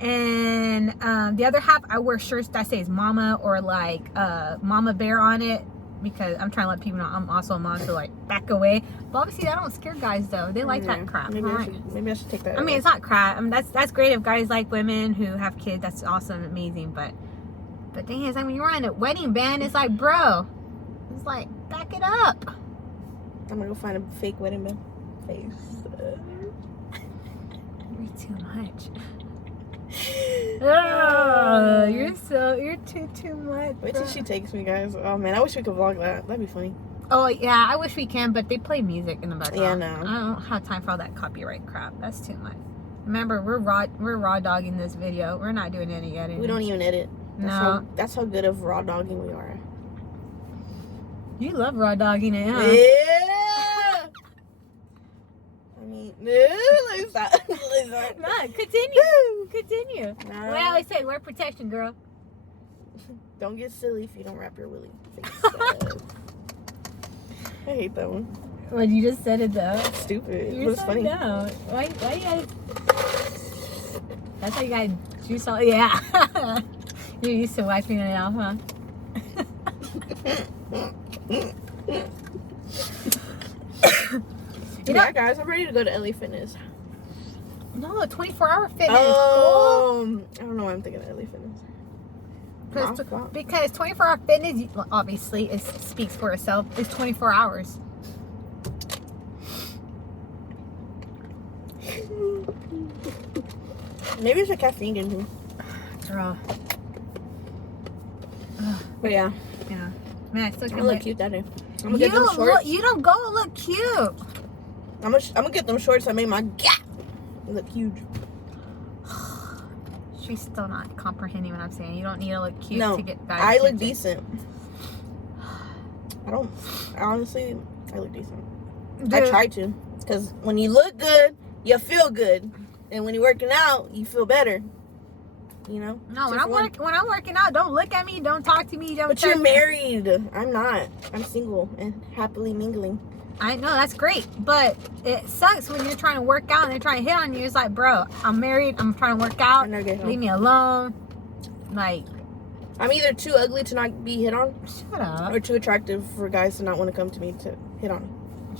and the other half I wear shirts that says Mama or like Mama Bear on it, because I'm trying to let people know I'm also a mom, so like back away. But obviously that don't scare guys though. They like that crap. Maybe Alright. I should take that. I mean, it's not crap. I mean, that's great if guys like women who have kids. That's awesome, amazing. But the thing is, like, when you're on a wedding band, it's like, bro, it's like, back it up. I'm gonna go find a fake wedding band. Face. You're too much. Ugh, you're too much. Wait till bro. she takes me, guys. Oh man, I wish we could vlog that. That'd be funny. Oh yeah, I wish we can, but they play music in the background. Yeah, no. I don't have time for all that copyright crap. That's too much. Remember, we're raw dogging this video. We're not doing any editing. We don't even edit. No. That's how good of raw dogging we are. You love raw dogging it, huh? Yeah. I mean, like that. No, continue. Nah. What I always say, wear protection, girl. Don't get silly if you don't wrap your willy. I hate that one. Well, you just said it though. It's stupid. You're But it's so funny. dumb. Why you gotta... That's how you gotta juice all... Yeah. You're used to wiping it off, huh? Yeah, guys, I'm ready to go to LA Fitness. No, 24-hour fitness. Oh, I don't know why I'm thinking of LA Fitness. Cool. Because 24-hour fitness, well, obviously, it speaks for itself. It's 24 hours. Maybe it's a caffeine in here. Girl. But yeah, Yeah. Man, I still I'm can't gonna look wait. cute that day. I'm gonna get them shorts. You don't go look cute. I'm gonna get them shorts that make my gap look huge. She's still not comprehending what I'm saying. You don't need to look cute No, to get guys' I look attention. decent. Honestly, I look decent. Dude, I try to. Because when you look good, you feel good. And when you're working out, you feel better. You know? No, when Just one. when I'm working out, don't look at me, don't talk to me, don't But touch you're me. married. I'm not. I'm single and happily mingling. I know that's great, but it sucks when you're trying to work out and they're trying to hit on you. It's like, bro, I'm married, I'm trying to work out. I never get home. Leave me alone. Like, I'm either too ugly to not be hit on shut up. or too attractive for guys to not want to come to me to hit on me.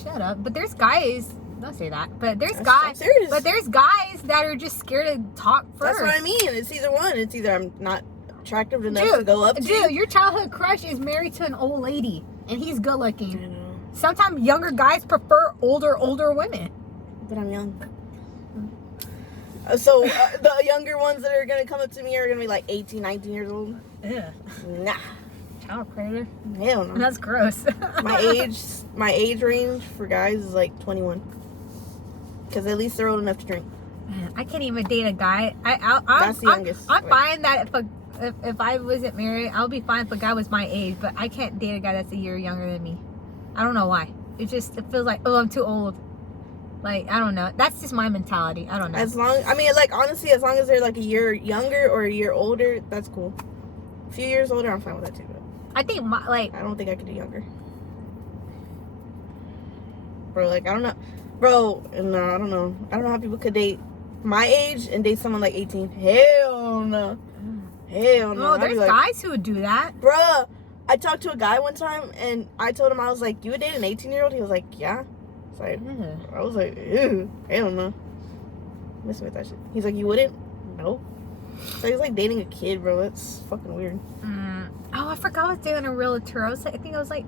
Shut up. But there's guys Don't say that. But there's I'm guys. serious. But there's guys that are just scared to talk first. That's what I mean. It's either one. It's either I'm not attractive enough to go up to. Dude, your childhood crush is married to an old lady, and he's good I looking. know. Sometimes younger guys prefer older women. But I'm young. So the younger ones that are gonna come up to me are gonna be like 18, 19 years old. Ugh. Nah, Child predator. hell no. That's gross. My age range for guys is like 21. Because at least they're old enough to drink. Man, I can't even date a guy. That's the youngest. I'm fine that if I wasn't married, I'll be fine if a guy was my age. But I can't date a guy that's a year younger than me. I don't know why. It feels like, oh, I'm too old. Like, I don't know. That's just my mentality. I don't know. Honestly, as long as they're like a year younger or a year older, that's cool. A few years older, I'm fine with that too. But I think I don't think I could do younger. Bro, like, I don't know. Bro, no, I don't know. I don't know how people could date my age and date someone like 18. Hell no. Hell no. Oh, there's guys who would do that. Bruh, I talked to a guy one time and I told him, I was like, you would date an 18-year-old? He was like, yeah. I was like, ew, hell no. Messing with that shit. He's like, you wouldn't? No. So he's like dating a kid, bro. That's fucking weird. Oh, I forgot I was doing a realtor. I think I was like,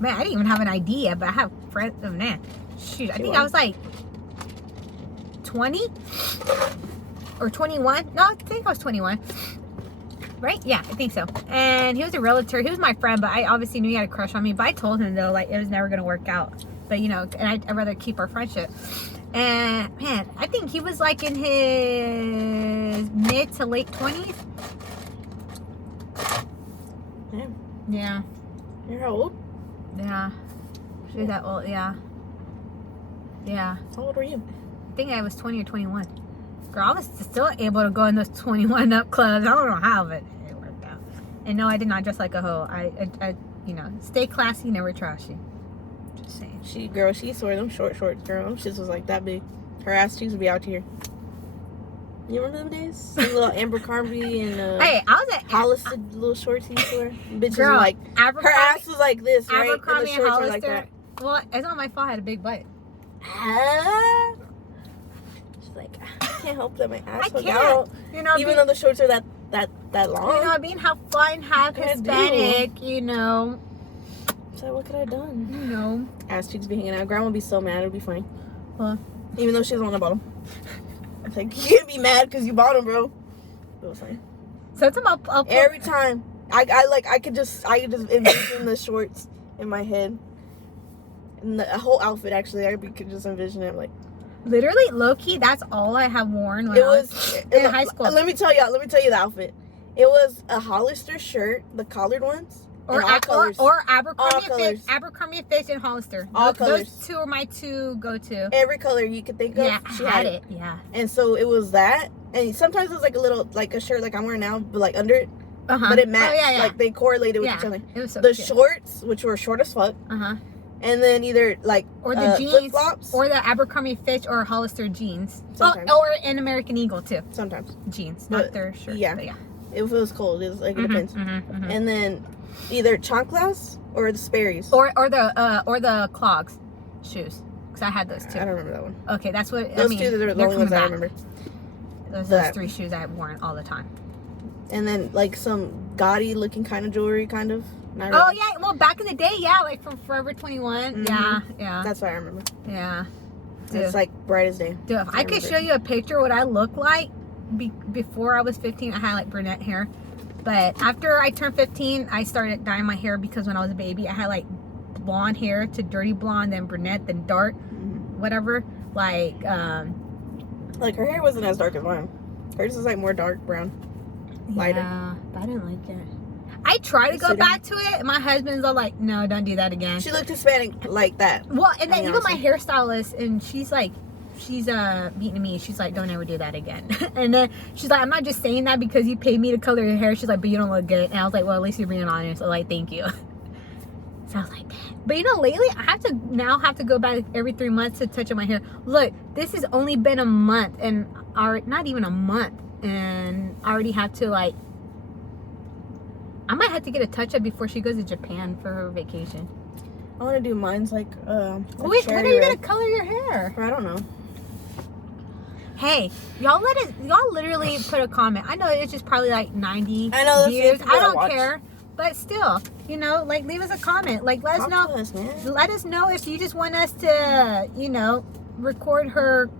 man, I didn't even have an idea, but I have friends. Oh, man. Shoot, I think I was like 20 or 21. No, I think I was 21. Right? Yeah, I think so. And he was a realtor. He was my friend, but I obviously knew he had a crush on me. But I told him, though, like, it was never going to work out. But, you know, and I'd rather keep our friendship. And, man, I think he was, like, in his mid to late 20s. Damn. Yeah. You're how old? Yeah. She was that old, yeah. Yeah. How old were you? I think I was 20 or 21. Girl, I was still able to go in those 21 up clubs. I don't know how, but it worked out. And no, I did not dress like a hoe. I you know, stay classy, never trashy. Just saying. She used to wear them shorts, girl. Them shits was like that big. Her ass cheeks would be out here. You remember them days? The little Abercrombie and hey, I was at Hollister little shorts he used to wear. Bitches girl, were like, her ass was like this, right? Abercrombie and the and shorts Hollister. were like that. Well, it's not my fault. I had a big butt. She's like, I can't help that my ass I hung can't. out. You know, Even though the shorts are that long. You know, being half fine, half What could I Hispanic. You know. So what could I have done? You know. Ass cheeks be hanging out. Grandma would be so mad. It would be funny. Well, even though she doesn't want to bottom. It's like, you can't be mad because you bought them, bro. It was funny. so it's about Every time. I could just envision the shorts in my head. And the whole outfit, actually. I could just envision it. Like, literally, low-key, that's all I have worn when I was in high school. Let me tell you the outfit. It was a Hollister shirt, the collared ones. Or Abercrombie & Fitch and Hollister. All Those colors. two are my two go-to. Every color you could think of, Yeah, she I had it. Yeah. And so it was that. And sometimes it was like a little, like a shirt like I'm wearing now, but like under it. Uh-huh. But it matched. Oh, yeah. Like they correlated with each other. It was so the cute. shorts, which were short as fuck. Uh-huh. And then either like or the jeans, flip-flops. or the Abercrombie & Fitch or Hollister jeans. Sometimes. Or an American Eagle too. Sometimes. Jeans, But, not their shirts. yeah. But yeah. If it was cold, it was like, it depends. Mm-hmm. And then either chanclas or the Sperry's. Or the clogs shoes. Because I had those too. I don't remember that one. Okay, that's what Those two are the only ones I remember. Those three shoes I've worn all the time. And then like some gaudy looking kind of jewelry, kind of. Not Oh really. yeah, well back in the day, yeah, like from Forever 21. Mhm. Yeah. That's what I remember. Yeah. Dude. It's like bright as day. Dude, if I could remember. show you a picture what I look like before I was 15, I had like brunette hair. But after I turned 15, I started dyeing my hair because when I was a baby, I had like blonde hair to dirty blonde, then brunette, then dark, whatever. Like her hair wasn't as dark as mine. Hers was like more dark brown, lighter. Yeah, but I didn't like it. I try to go back to it, and my husband's all like, "No, don't do that again." She looked Hispanic like that. Well, and then even my honestly. hairstylist, and she's Vietnamese. She's like, "Don't ever do that again." And then she's like, "I'm not just saying that because you paid me to color your hair." She's like, "But you don't look good." And I was like, "Well, at least you're being honest." So like, thank you. So I was like, but you know, lately I have to go back every 3 months to touch up my hair. Look, this has only been a month, and not even a month, and I already have to like. I might have to get a touch up before she goes to Japan for her vacation. I want to do mine's like Wait, when are you gonna color your hair? I don't know. Hey, y'all literally put a comment. I know it's just probably like 90 I know, views. I don't watch. care. But still, you know, like leave us a comment. Like let us know. Let us know if you just want us to, you know, record her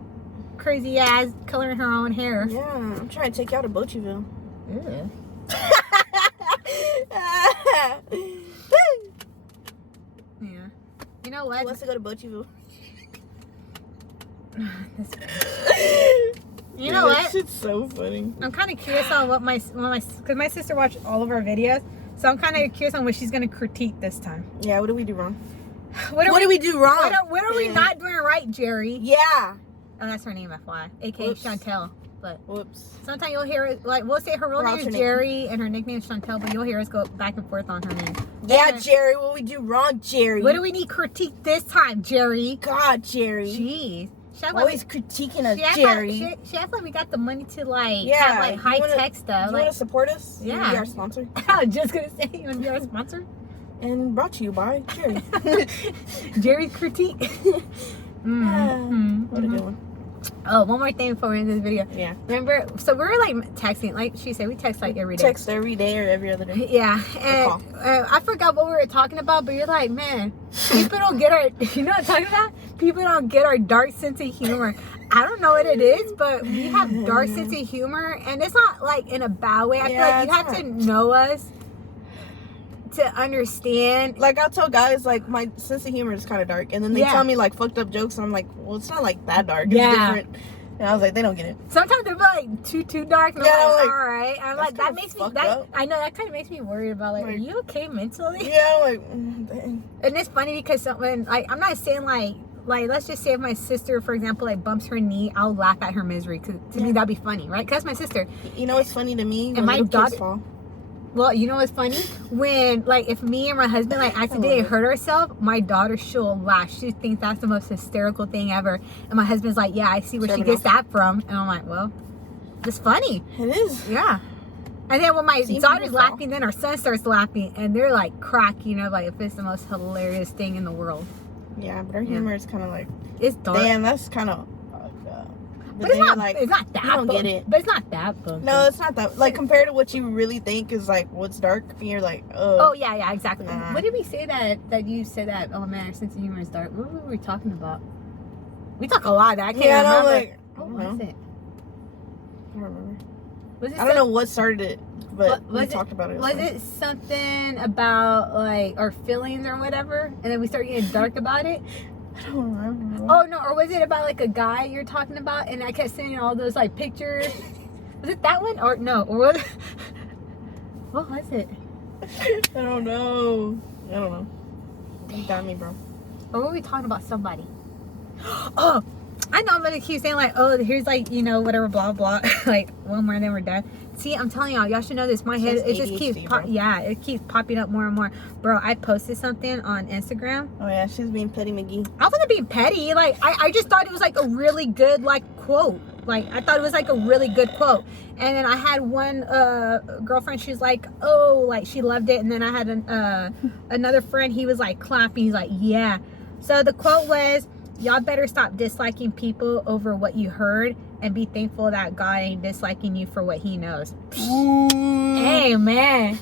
crazy ass coloring her own hair. Yeah, I'm trying to take you out of Bocheville. Ew. Yeah. You know what? Who wants to go to Bocheville? You know what? That shit's so funny. I'm kind of curious on what because my sister watched all of our videos, so I'm kind of curious on what she's gonna critique this time. Yeah, what did we do wrong? What did we do wrong? What are we not doing right, Jerry? Yeah. Oh, that's her name, FY, aka Whoops. Chantel. But Whoops. sometimes you'll hear it, like we'll say her real name is alternate. Jerry and her nickname is Chantel, but you'll hear us go back and forth on her name. Yeah, Jerry, what we do wrong, Jerry? What do we need critique this time, Jerry? God, Jerry. Jeez. She act Always critiquing us, she act Jerry. she acts like we got the money to like Yeah, have like high tech stuff. You Like, want to support us? You wanna Yeah. be our sponsor. I was just gonna say you want to be our sponsor? And brought to you by Jerry. Jerry's critique. What a good one. Oh, one more thing before we end this video. Yeah. Remember, so we were like texting, like she said, we text like every day. Text every day or every other day. Yeah, and I forgot what we were talking about, but you're like, man, people don't get our, you know what I'm talking about? People don't get our dark sense of humor. I don't know what it is, but we have dark sense of humor, and it's not like in a bad way. I feel like you have to know us to understand. Like, I'll tell guys, like, my sense of humor is kind of dark, and then they Yeah. tell me, like, fucked up jokes, and I'm like, well, it's not, like, that dark. It's Yeah. different. And I was like, they don't get it. Sometimes they're like too dark, and Yeah, I'm like, like, all right. And I'm like, that's that kinda makes me, fucked that up. I know that kind of makes me worried about like, are Like- you okay mentally? Yeah, I'm like, dang. And it's funny because when like I'm not saying like let's just say if my sister, for example, like bumps her knee, I'll laugh at her misery because to me Yeah. that'd be funny, right? Because my sister. You know what's funny to me? When my little daughter- kids fall. Well, you know what's funny? When like if me and my husband like accidentally love it. hurt ourselves, my daughter she'll laugh. She thinks that's the most hysterical thing ever. And my husband's like, yeah, I see where she Shoving gets that from. And I'm like, well, it's funny. It is. Yeah. And then when my Seen daughter's people fall. laughing, then our son starts laughing, and they're like cracking, you know, like if it's the most hilarious thing in the world. Yeah, but our humor is kind of like, It's dark. damn, that's kind of. But it's then not, you're like, it's not that you don't book. get it. But it's not that book. no, it's not that. Like, compared to what you really think is like what's dark, and you're like, oh. Oh, yeah, exactly. Nah. What did we say that you said that, oh man, our sense of humor is dark? What were we talking about? We talk a lot. I can't Yeah, and I'm remember. like, I What don't was know. it? I don't remember. Was it I don't know what started it, but What- we was it- talked about it. Was it something about like our feelings or whatever? And then we started getting dark about it? I don't remember. Oh no, or was it about like a guy you're talking about and I kept sending all those like pictures? Was it that one? Or no, or was what was it? I don't know. I don't know. You got me, bro. Or were we talking about somebody? Oh, I know I'm gonna keep saying like, oh, here's like, you know, whatever, blah blah. Like one more, then we're done. See, I'm telling y'all should know this. My head, It's it just ADHD, keeps, bro. yeah, it keeps popping up more and more. Bro, I posted something on Instagram. Oh yeah, she's being Petty McGee. I wasn't being petty. Like, I just thought it was like a really good like quote. Like, I thought it was like a really good quote. And then I had one girlfriend. She's like, oh, like she loved it. And then I had another friend. He was like clapping. He's like, yeah. So the quote was, y'all better stop disliking people over what you heard and be thankful that God ain't disliking you for what he knows. Amen.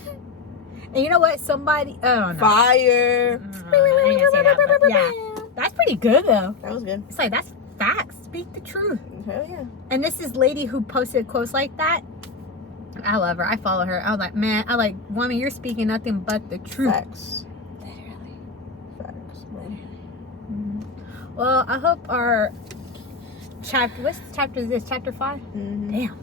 And you know what? Somebody, oh no. Fire. I ain't gonna say that, but yeah. That's pretty good though. That was good. It's like, that's facts. Speak the truth. Hell yeah. And this is lady who posted quotes like that. I love her. I follow her. I was like, man, I like, woman, you're speaking nothing but the truth. Facts. Literally. Facts, man. Well, I hope our chapter, what's chapter is this? Chapter 5? Mm-hmm. Damn.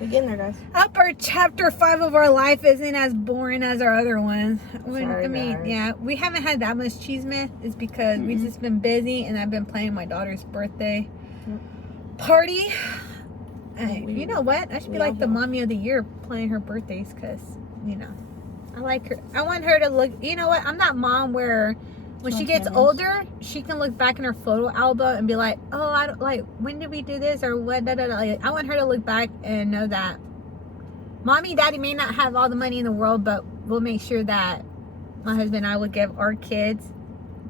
We're getting there, guys. I hope our chapter 5 of our life isn't as boring as our other ones. Sorry, guys. Yeah, we haven't had that much cheesemith. It's because we've just been busy and I've been planning my daughter's birthday party. Hey, you know what? I should be we like all the know. mommy of the year planning her birthdays because, you know, I like her. I want her to look, you know what? I'm that mom where when she Like gets memories. older, she can look back in her photo album and be like, oh, I don't, like, when did we do this or what? Da, da, da. Like, I want her to look back and know that mommy and daddy may not have all the money in the world, but we'll make sure that my husband and I will give our kids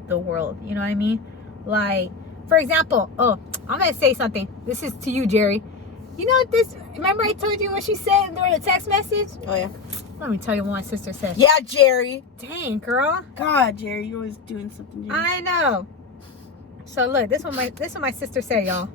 the world. You know what I mean? Like, for example, oh, I'm gonna say something. This is to you, Jerry. You know what this? Remember I told you what she said during the text message? Oh yeah. Let me tell you what my sister said. Yeah, Jerry. Dang, girl. God, Jerry, you're always doing something. Jerry. I know. So look, this one my sister said, y'all.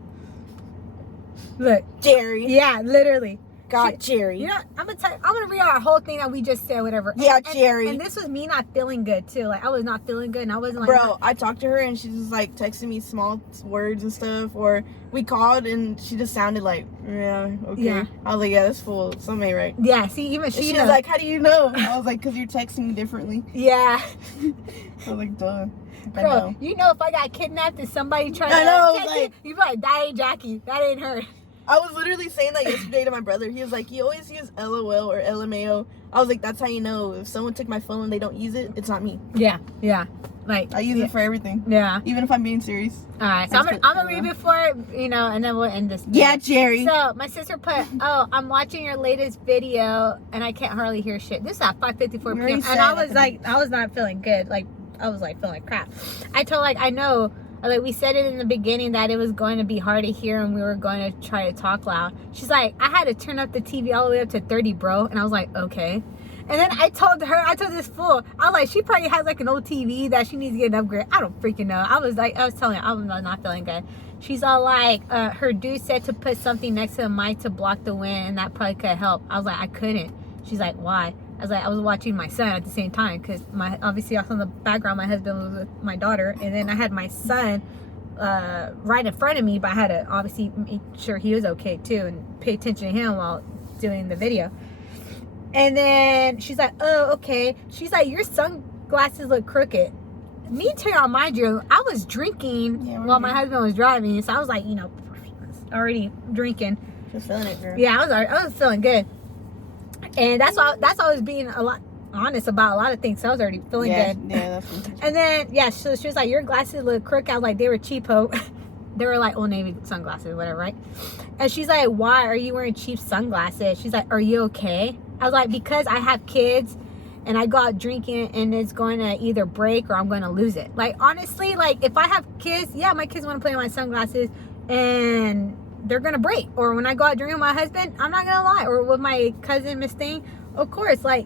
Look, Jerry. yeah, literally. God, Jerry. You know, I'm gonna read our whole thing that we just said, whatever. Yeah, And- Jerry. And this was me not feeling good too. Like I was not feeling good, and I wasn't like, Bro, I talked to her and she was like texting me small words and stuff. Or we called and she just sounded like, yeah, okay. Yeah. I was like, yeah, that's full. Something ain't right. Yeah. See, even And she she knows. was like, how do you know? I was like, because you're texting me differently. yeah. I was like, duh. I Bro, know. you know if I got kidnapped and somebody tried I to know, take like- it, you'd be like, that ain't Jackie. That ain't her. I was literally saying that yesterday to my brother. He was like, you always use LOL or LMAO. I was like, that's how you know. If someone took my phone and they don't use it, it's not me. Yeah. Yeah. Like I use yeah. it for everything. Yeah. Even if I'm being serious. All right. So I I'm just gonna put read hello. before, you know, and then we'll end this. Yeah, Jerry. So my sister put, oh, I'm watching your latest video and I can't hardly hear shit. This is at 5:54 Very p.m. sad And I at was the like, I was not feeling good. Like I was like feeling like crap. I told like I know. Like we said it in the beginning that it was going to be hard to hear and we were going to try to talk loud. She's like, I had to turn up the TV all the way up to 30, bro. And I was like, okay. And then I told this fool, I was like, she probably has like an old TV that she needs to get an upgrade. I don't freaking know. I was telling her, I was not feeling good. She's all like, her dude said to put something next to the mic to block the wind and that probably could help. I was like, I couldn't. She's like, why? I was like, I was watching my son at the same time because obviously also in the background my husband was with my daughter and then I had my son right in front of me, but I had to obviously make sure he was okay too and pay attention to him while doing the video. And then she's like, oh, okay. She's like, your sunglasses look crooked. Me too, on my drill, I was drinking while my husband was driving, so I was like, you know, already drinking. Just feeling it, girl. Yeah, I was feeling good. And that's why I was being a lot honest about a lot of things. So I was already feeling good. Yeah, that's what And then yeah, so she was like, your glasses look crooked. I was like, they were cheapo. They were like Old Navy sunglasses, whatever, right? And she's like, why are you wearing cheap sunglasses? She's like, are you okay? I was like, because I have kids and I go out drinking and it's going to either break or I'm going to lose it. Like honestly, like if I have kids, yeah, my kids want to play with my sunglasses and they're gonna break. Or when I go out drinking with my husband, I'm not gonna lie. Or with my cousin Miss Thing, of course, like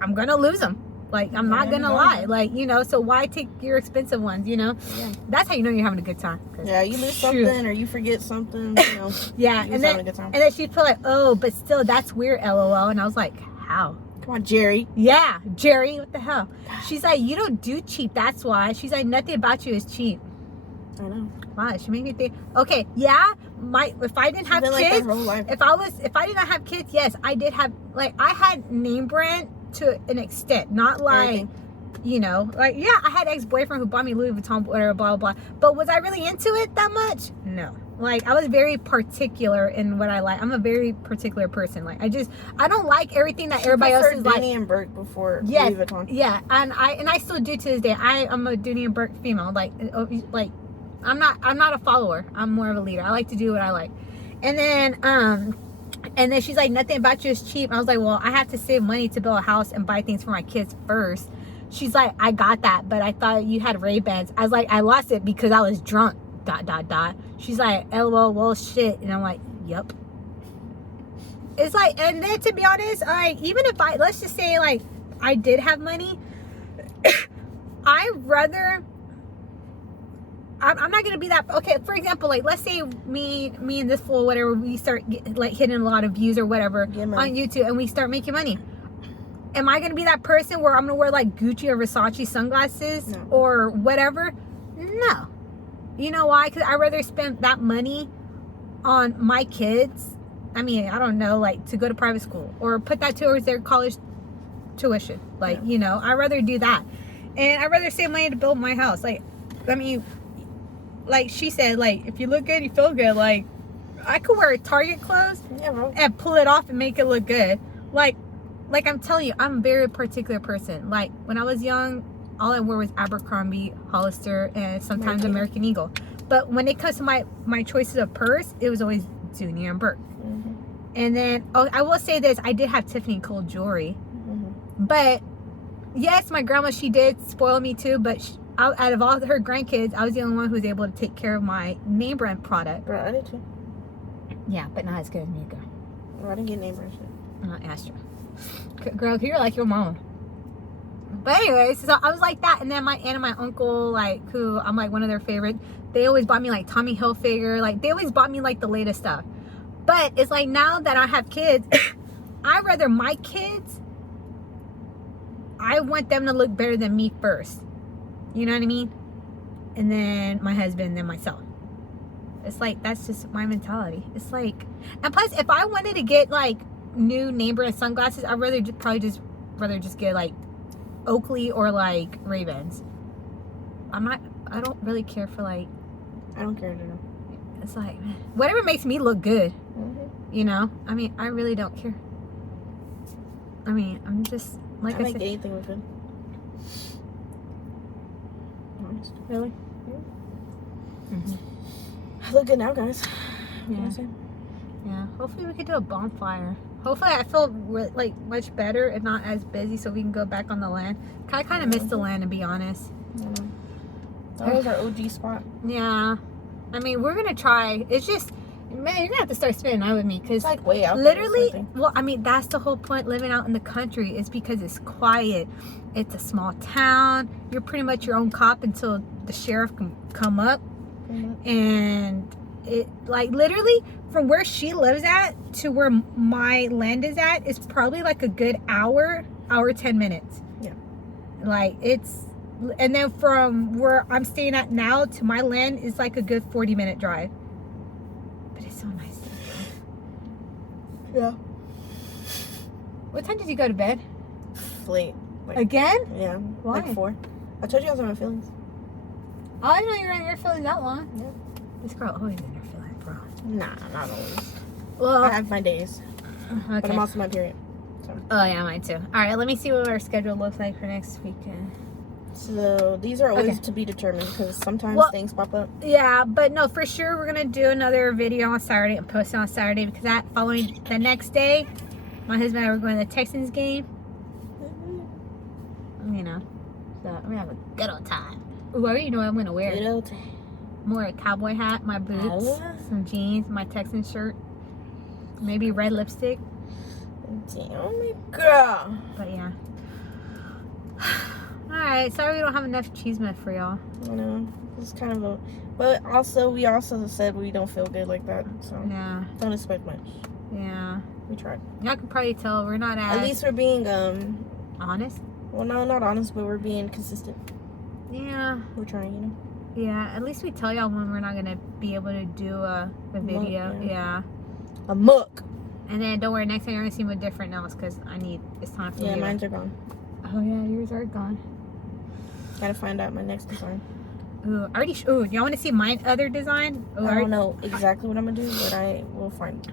I'm gonna lose them. Like I'm not gonna lie. Like, you know, so why take your expensive ones, you know? Yeah. That's how you know you're having a good time. Yeah, you lose Shoot. something or you forget something, you know. Yeah, You're and just then having a good time. and then she put like, oh, but still that's weird, LOL. And I was like, how? Come on, Jerry. Yeah, Jerry, what the hell? She's like, you don't do cheap, that's why. She's like, nothing about you is cheap. I know. Wow, she made me think. Okay, yeah, if I didn't have Been like kids, that her whole life. if I did not have kids, yes, I did have, like, I had name brand to an extent, not like, Everything. you know, like, yeah, I had an ex-boyfriend who bought me Louis Vuitton, whatever, blah, blah, blah. But was I really into it that much? No. Like, I was very particular in what I like. I'm a very particular person. Like, I don't like everything that everybody else is like. Dooney and Burke before Yes, Louis Vuitton. yeah, and I still do to this day. I'm a Dooney and Burke female. Like I'm not a follower. I'm more of a leader. I like to do what I like. And then she's like, nothing about you is cheap. And I was like, well, I have to save money to build a house and buy things for my kids first. She's like, I got that, but I thought you had Ray-Bans. I was like, I lost it because I was drunk. ... She's like, LOL, well, shit. And I'm like, yup. It's like, and then to be honest, like, even if let's just say like I did have money, I'm not gonna be that. Okay, for example, like let's say me and this fool, whatever, we start like hitting a lot of views or whatever Yeah, on man. YouTube, and we start making money. Am I gonna be that person where I'm gonna wear like Gucci or Versace sunglasses No. or whatever? No. You know why? Because I'd rather spend that money on my kids. I mean, I don't know, like to go to private school or put that towards their college tuition. Like, Yeah. you know, I'd rather do that. And I'd rather save money to build my house. Like, I mean, like she said, like, if you look good, you feel good. Like, I could wear Target clothes Yeah, bro. and pull it off and make it look good. Like I'm telling you, I'm a very particular person. Like, when I was young, all I wore was Abercrombie, Hollister, and sometimes American Eagle. But when it comes to my choices of purse, it was always Dooney and Burke. Mm-hmm. And then, oh, I will say this, I did have Tiffany Cole jewelry. Mm-hmm. But, yes, my grandma, she did spoil me too, but out of all her grandkids, I was the only one who was able to take care of my name brand product. Bro, I did too. Yeah, but not as good as me, girl. Bro, I didn't get name brand shit. Astra. Girl, you're like your mom. But anyways, so I was like that, and then my aunt and my uncle, like, who I'm like one of their favorites, they always bought me like Tommy Hilfiger, like they always bought me like the latest stuff. But it's like now that I have kids, I'd rather my kids, I want them to look better than me first. You know what I mean? And then my husband, then myself. It's like, that's just my mentality. It's like, and plus, if I wanted to get like new name brand sunglasses, I'd rather rather just get like Oakley or like Ray-Bans. I don't really care for like, I don't care to know. it's like, whatever makes me look good, Mm-hmm. you know? I mean, I really don't care. I mean, I'm just, like I I like said. anything with good. Honest. Really? Mm-hmm. I look good now, guys. Yeah. Yeah. Hopefully we could do a bonfire. Hopefully I feel like much better and not as busy so we can go back on the land. I kind of miss the land, to be honest. That was our OG spot. Yeah. I mean, we're going to try. It's just, man, you're going to have to start spending time with me because It's like way out there or literally, something. well, I mean, that's the whole point living out in the country is because it's quiet. It's a small town. You're pretty much your own cop until the sheriff can come up. And it, like, literally from where she lives at to where my land is at is probably like a good hour 10 minutes. Yeah. Like, it's, and then from where I'm staying at now to my land is like a good 40-minute drive. But it's so nice. Yeah. What time did you go to bed? Late. Like, Again? yeah. Why? Like 4. I told you I was on my feelings. Oh, I didn't know you were in your feelings that long. Yeah. This girl always in her feelings, bro. Nah, not always. Well, I have my days. But okay. I'm also my period. Oh, yeah, mine too. All right, let me see what our schedule looks like for next weekend. So these are always Okay. to be determined because sometimes Well- things pop up. Yeah, but no, for sure we're gonna do another video on Saturday and post it on Saturday because that following the next day, my husband and I were going to the Texans game. You know, so we're gonna have a good old time. Ooh, I already know what I'm gonna wear. I'm gonna wear a cowboy hat, my boots, some jeans, my Texans shirt, maybe red lipstick. Damn, girl. But yeah. All right, sorry we don't have enough cheeseman for y'all. You know, it's kind of a. But also, we also said we don't feel good like that, so Yeah, don't expect much. yeah. We tried. Y'all can probably tell we're not as At least we're being honest. Well, no, not honest, but we're being consistent. Yeah. We're trying, you know. Yeah, at least we tell y'all when we're not gonna be able to do a video. yeah. Yeah. A muck. And then don't worry, next time you're gonna see me with different nails because it's time for Yeah, you. mines are gone. Oh yeah, yours are gone. Gotta find out my next design. Ooh, I already. Ooh, y'all want to see my other design? Ooh, I don't know exactly what I'm gonna do, but I will find.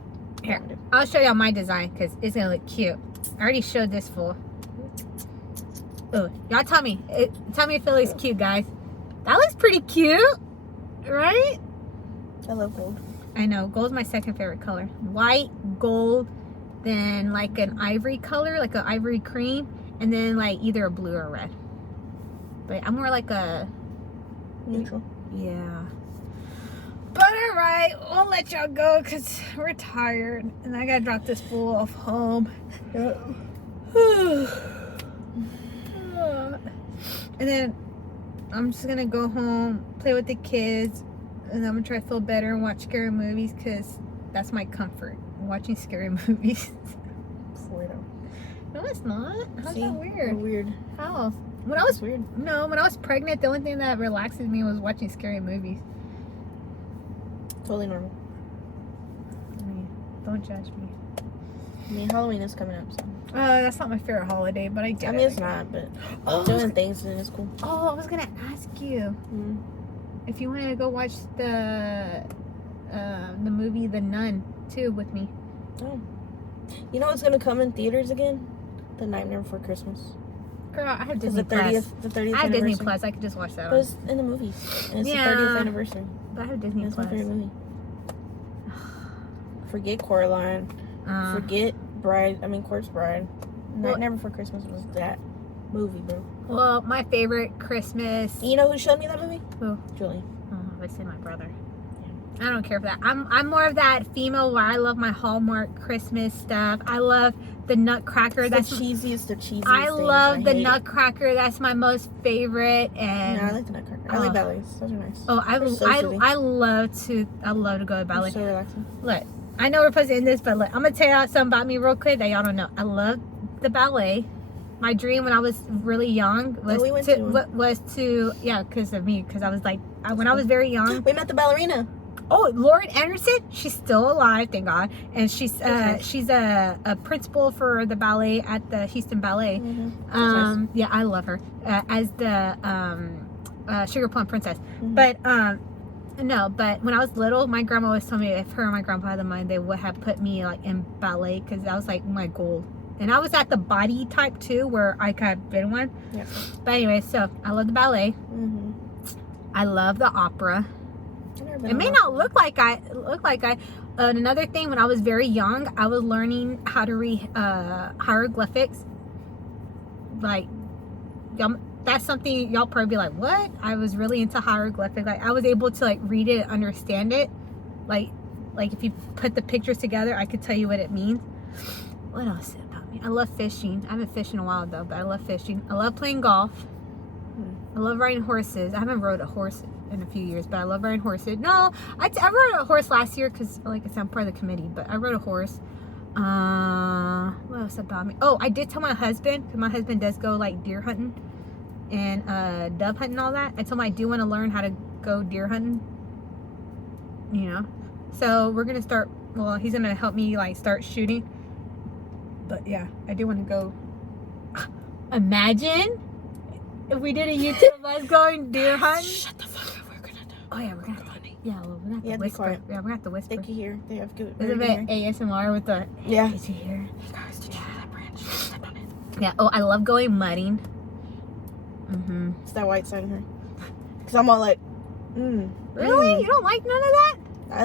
Here. what I'm gonna do. I'll show y'all my design because it's gonna look cute. I already showed this fool. Ooh, y'all tell me. Tell me if it looks cute, guys. That looks pretty cute, right? I love gold. I know. Gold's my second favorite color. White, gold, then like an ivory color, like an ivory cream, and then like either a blue or a red. But I'm more like a Neutral. yeah. But alright, we'll let y'all go because we're tired and I gotta drop this fool off home. And then I'm just gonna go home, play with the kids, and I'm gonna try to feel better and watch scary movies because that's my comfort, watching scary movies. Weirdo. No, it's not. How's See? that We're weird? weird. How? When I was It's weird. when I was pregnant, the only thing that relaxes me was watching scary movies. Totally normal. I mean, don't judge me. I mean, Halloween is coming up, so. That's not my favorite holiday, but I get I it. mean, it's not, but Oh, doing things and it's cool. I was gonna ask you if you wanted to go watch the movie The Nun too with me. Oh. You know what's gonna come in theaters again? The Nightmare Before Christmas. Girl, I have Because Disney the Plus. 30th, the 30th I have Disney anniversary. Plus. I could just watch that But on. it's in the movies. And it's Yeah. the 30th anniversary. But I have Disney That's my Plus. favorite movie. Forget Coraline. Forget Corpse Bride. Well- Nightmare Before Christmas was that movie, bro. Well, my favorite Christmas. You know who showed me that movie? Who? Julie. Oh, I would say my brother. I don't care for that. I'm more of that female where I love my Hallmark Christmas stuff. I love the Nutcracker. It's That's the cheesiest. I love things. the I hate it. Nutcracker. That's my most favorite. And No, I like the Nutcracker. I like ballets. Those are nice. oh, They're so soothing. I love to go to ballet. They're so relaxing. Look, I know we're supposed to end this, but look, I'm gonna tell y'all something about me real quick that y'all don't know. I love the ballet. My dream when I was really young was we went to yeah, because of me, because I was like when I was very young. We met the ballerina. Oh, Lauren Anderson, she's still alive, thank God, and she's a principal for the ballet at the Houston Ballet. Mm-hmm. Yeah, I love her as the Sugar Plum Princess. Mm-hmm. But no, but when I was little, my grandma always told me if her and my grandpa had the money, they would have put me like in ballet because that was like my goal. And I was at the body type too, where I could have been one. Yeah. But anyway, so I love the ballet. Mm-hmm. I love the opera. It may not look like I. Another thing, when I was very young, I was learning how to read hieroglyphics. Like, that's something y'all probably be like, what? I was really into hieroglyphics. Like, I was able to like read it, and understand it. Like if you put the pictures together, I could tell you what it means. What else is it about me? I love fishing. I haven't fished in a while though, but I love fishing. I love playing golf. I love riding horses. I haven't rode a horse in a few years, but I love riding horses. No, I rode a horse last year because, like I said, I'm part of the committee, but I rode a horse. What else about me? Oh, I did tell my husband, because my husband does go like deer hunting and dove hunting and all that. I told him I do want to learn how to go deer hunting, you know. So we're going to start, well, he's going to help me like start shooting. But yeah, I do want to go. Imagine if we did a YouTube of us going deer hunting. Shut the fuck up. We're gonna do. Oh yeah, we're gonna have to. Yeah, well, we're gonna have to Yeah, be whisper. quiet. Yeah, we're gonna have to whisper. They can hear. They have good. There's a bit ASMR with the. Yeah. Did you hear? Hey guys, did you hear that branch? Step on it. Yeah. Oh, I love going mudding. Mhm. It's that white sign here. Cause I'm all like, Really? You don't like none of that?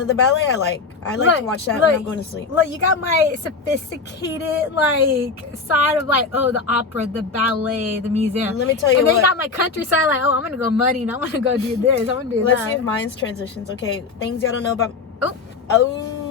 The ballet I like. I like Look, to watch that look. when I'm going to sleep. Look, you got my sophisticated like side of like, oh, the opera, the ballet, the museum. Let me tell you And then what. you got my countryside, like, oh, I'm gonna go mudding. I'm gonna go do this. I'm gonna do Let's that. see if mine's transitions. Okay, things y'all don't know about. Oh. Oh.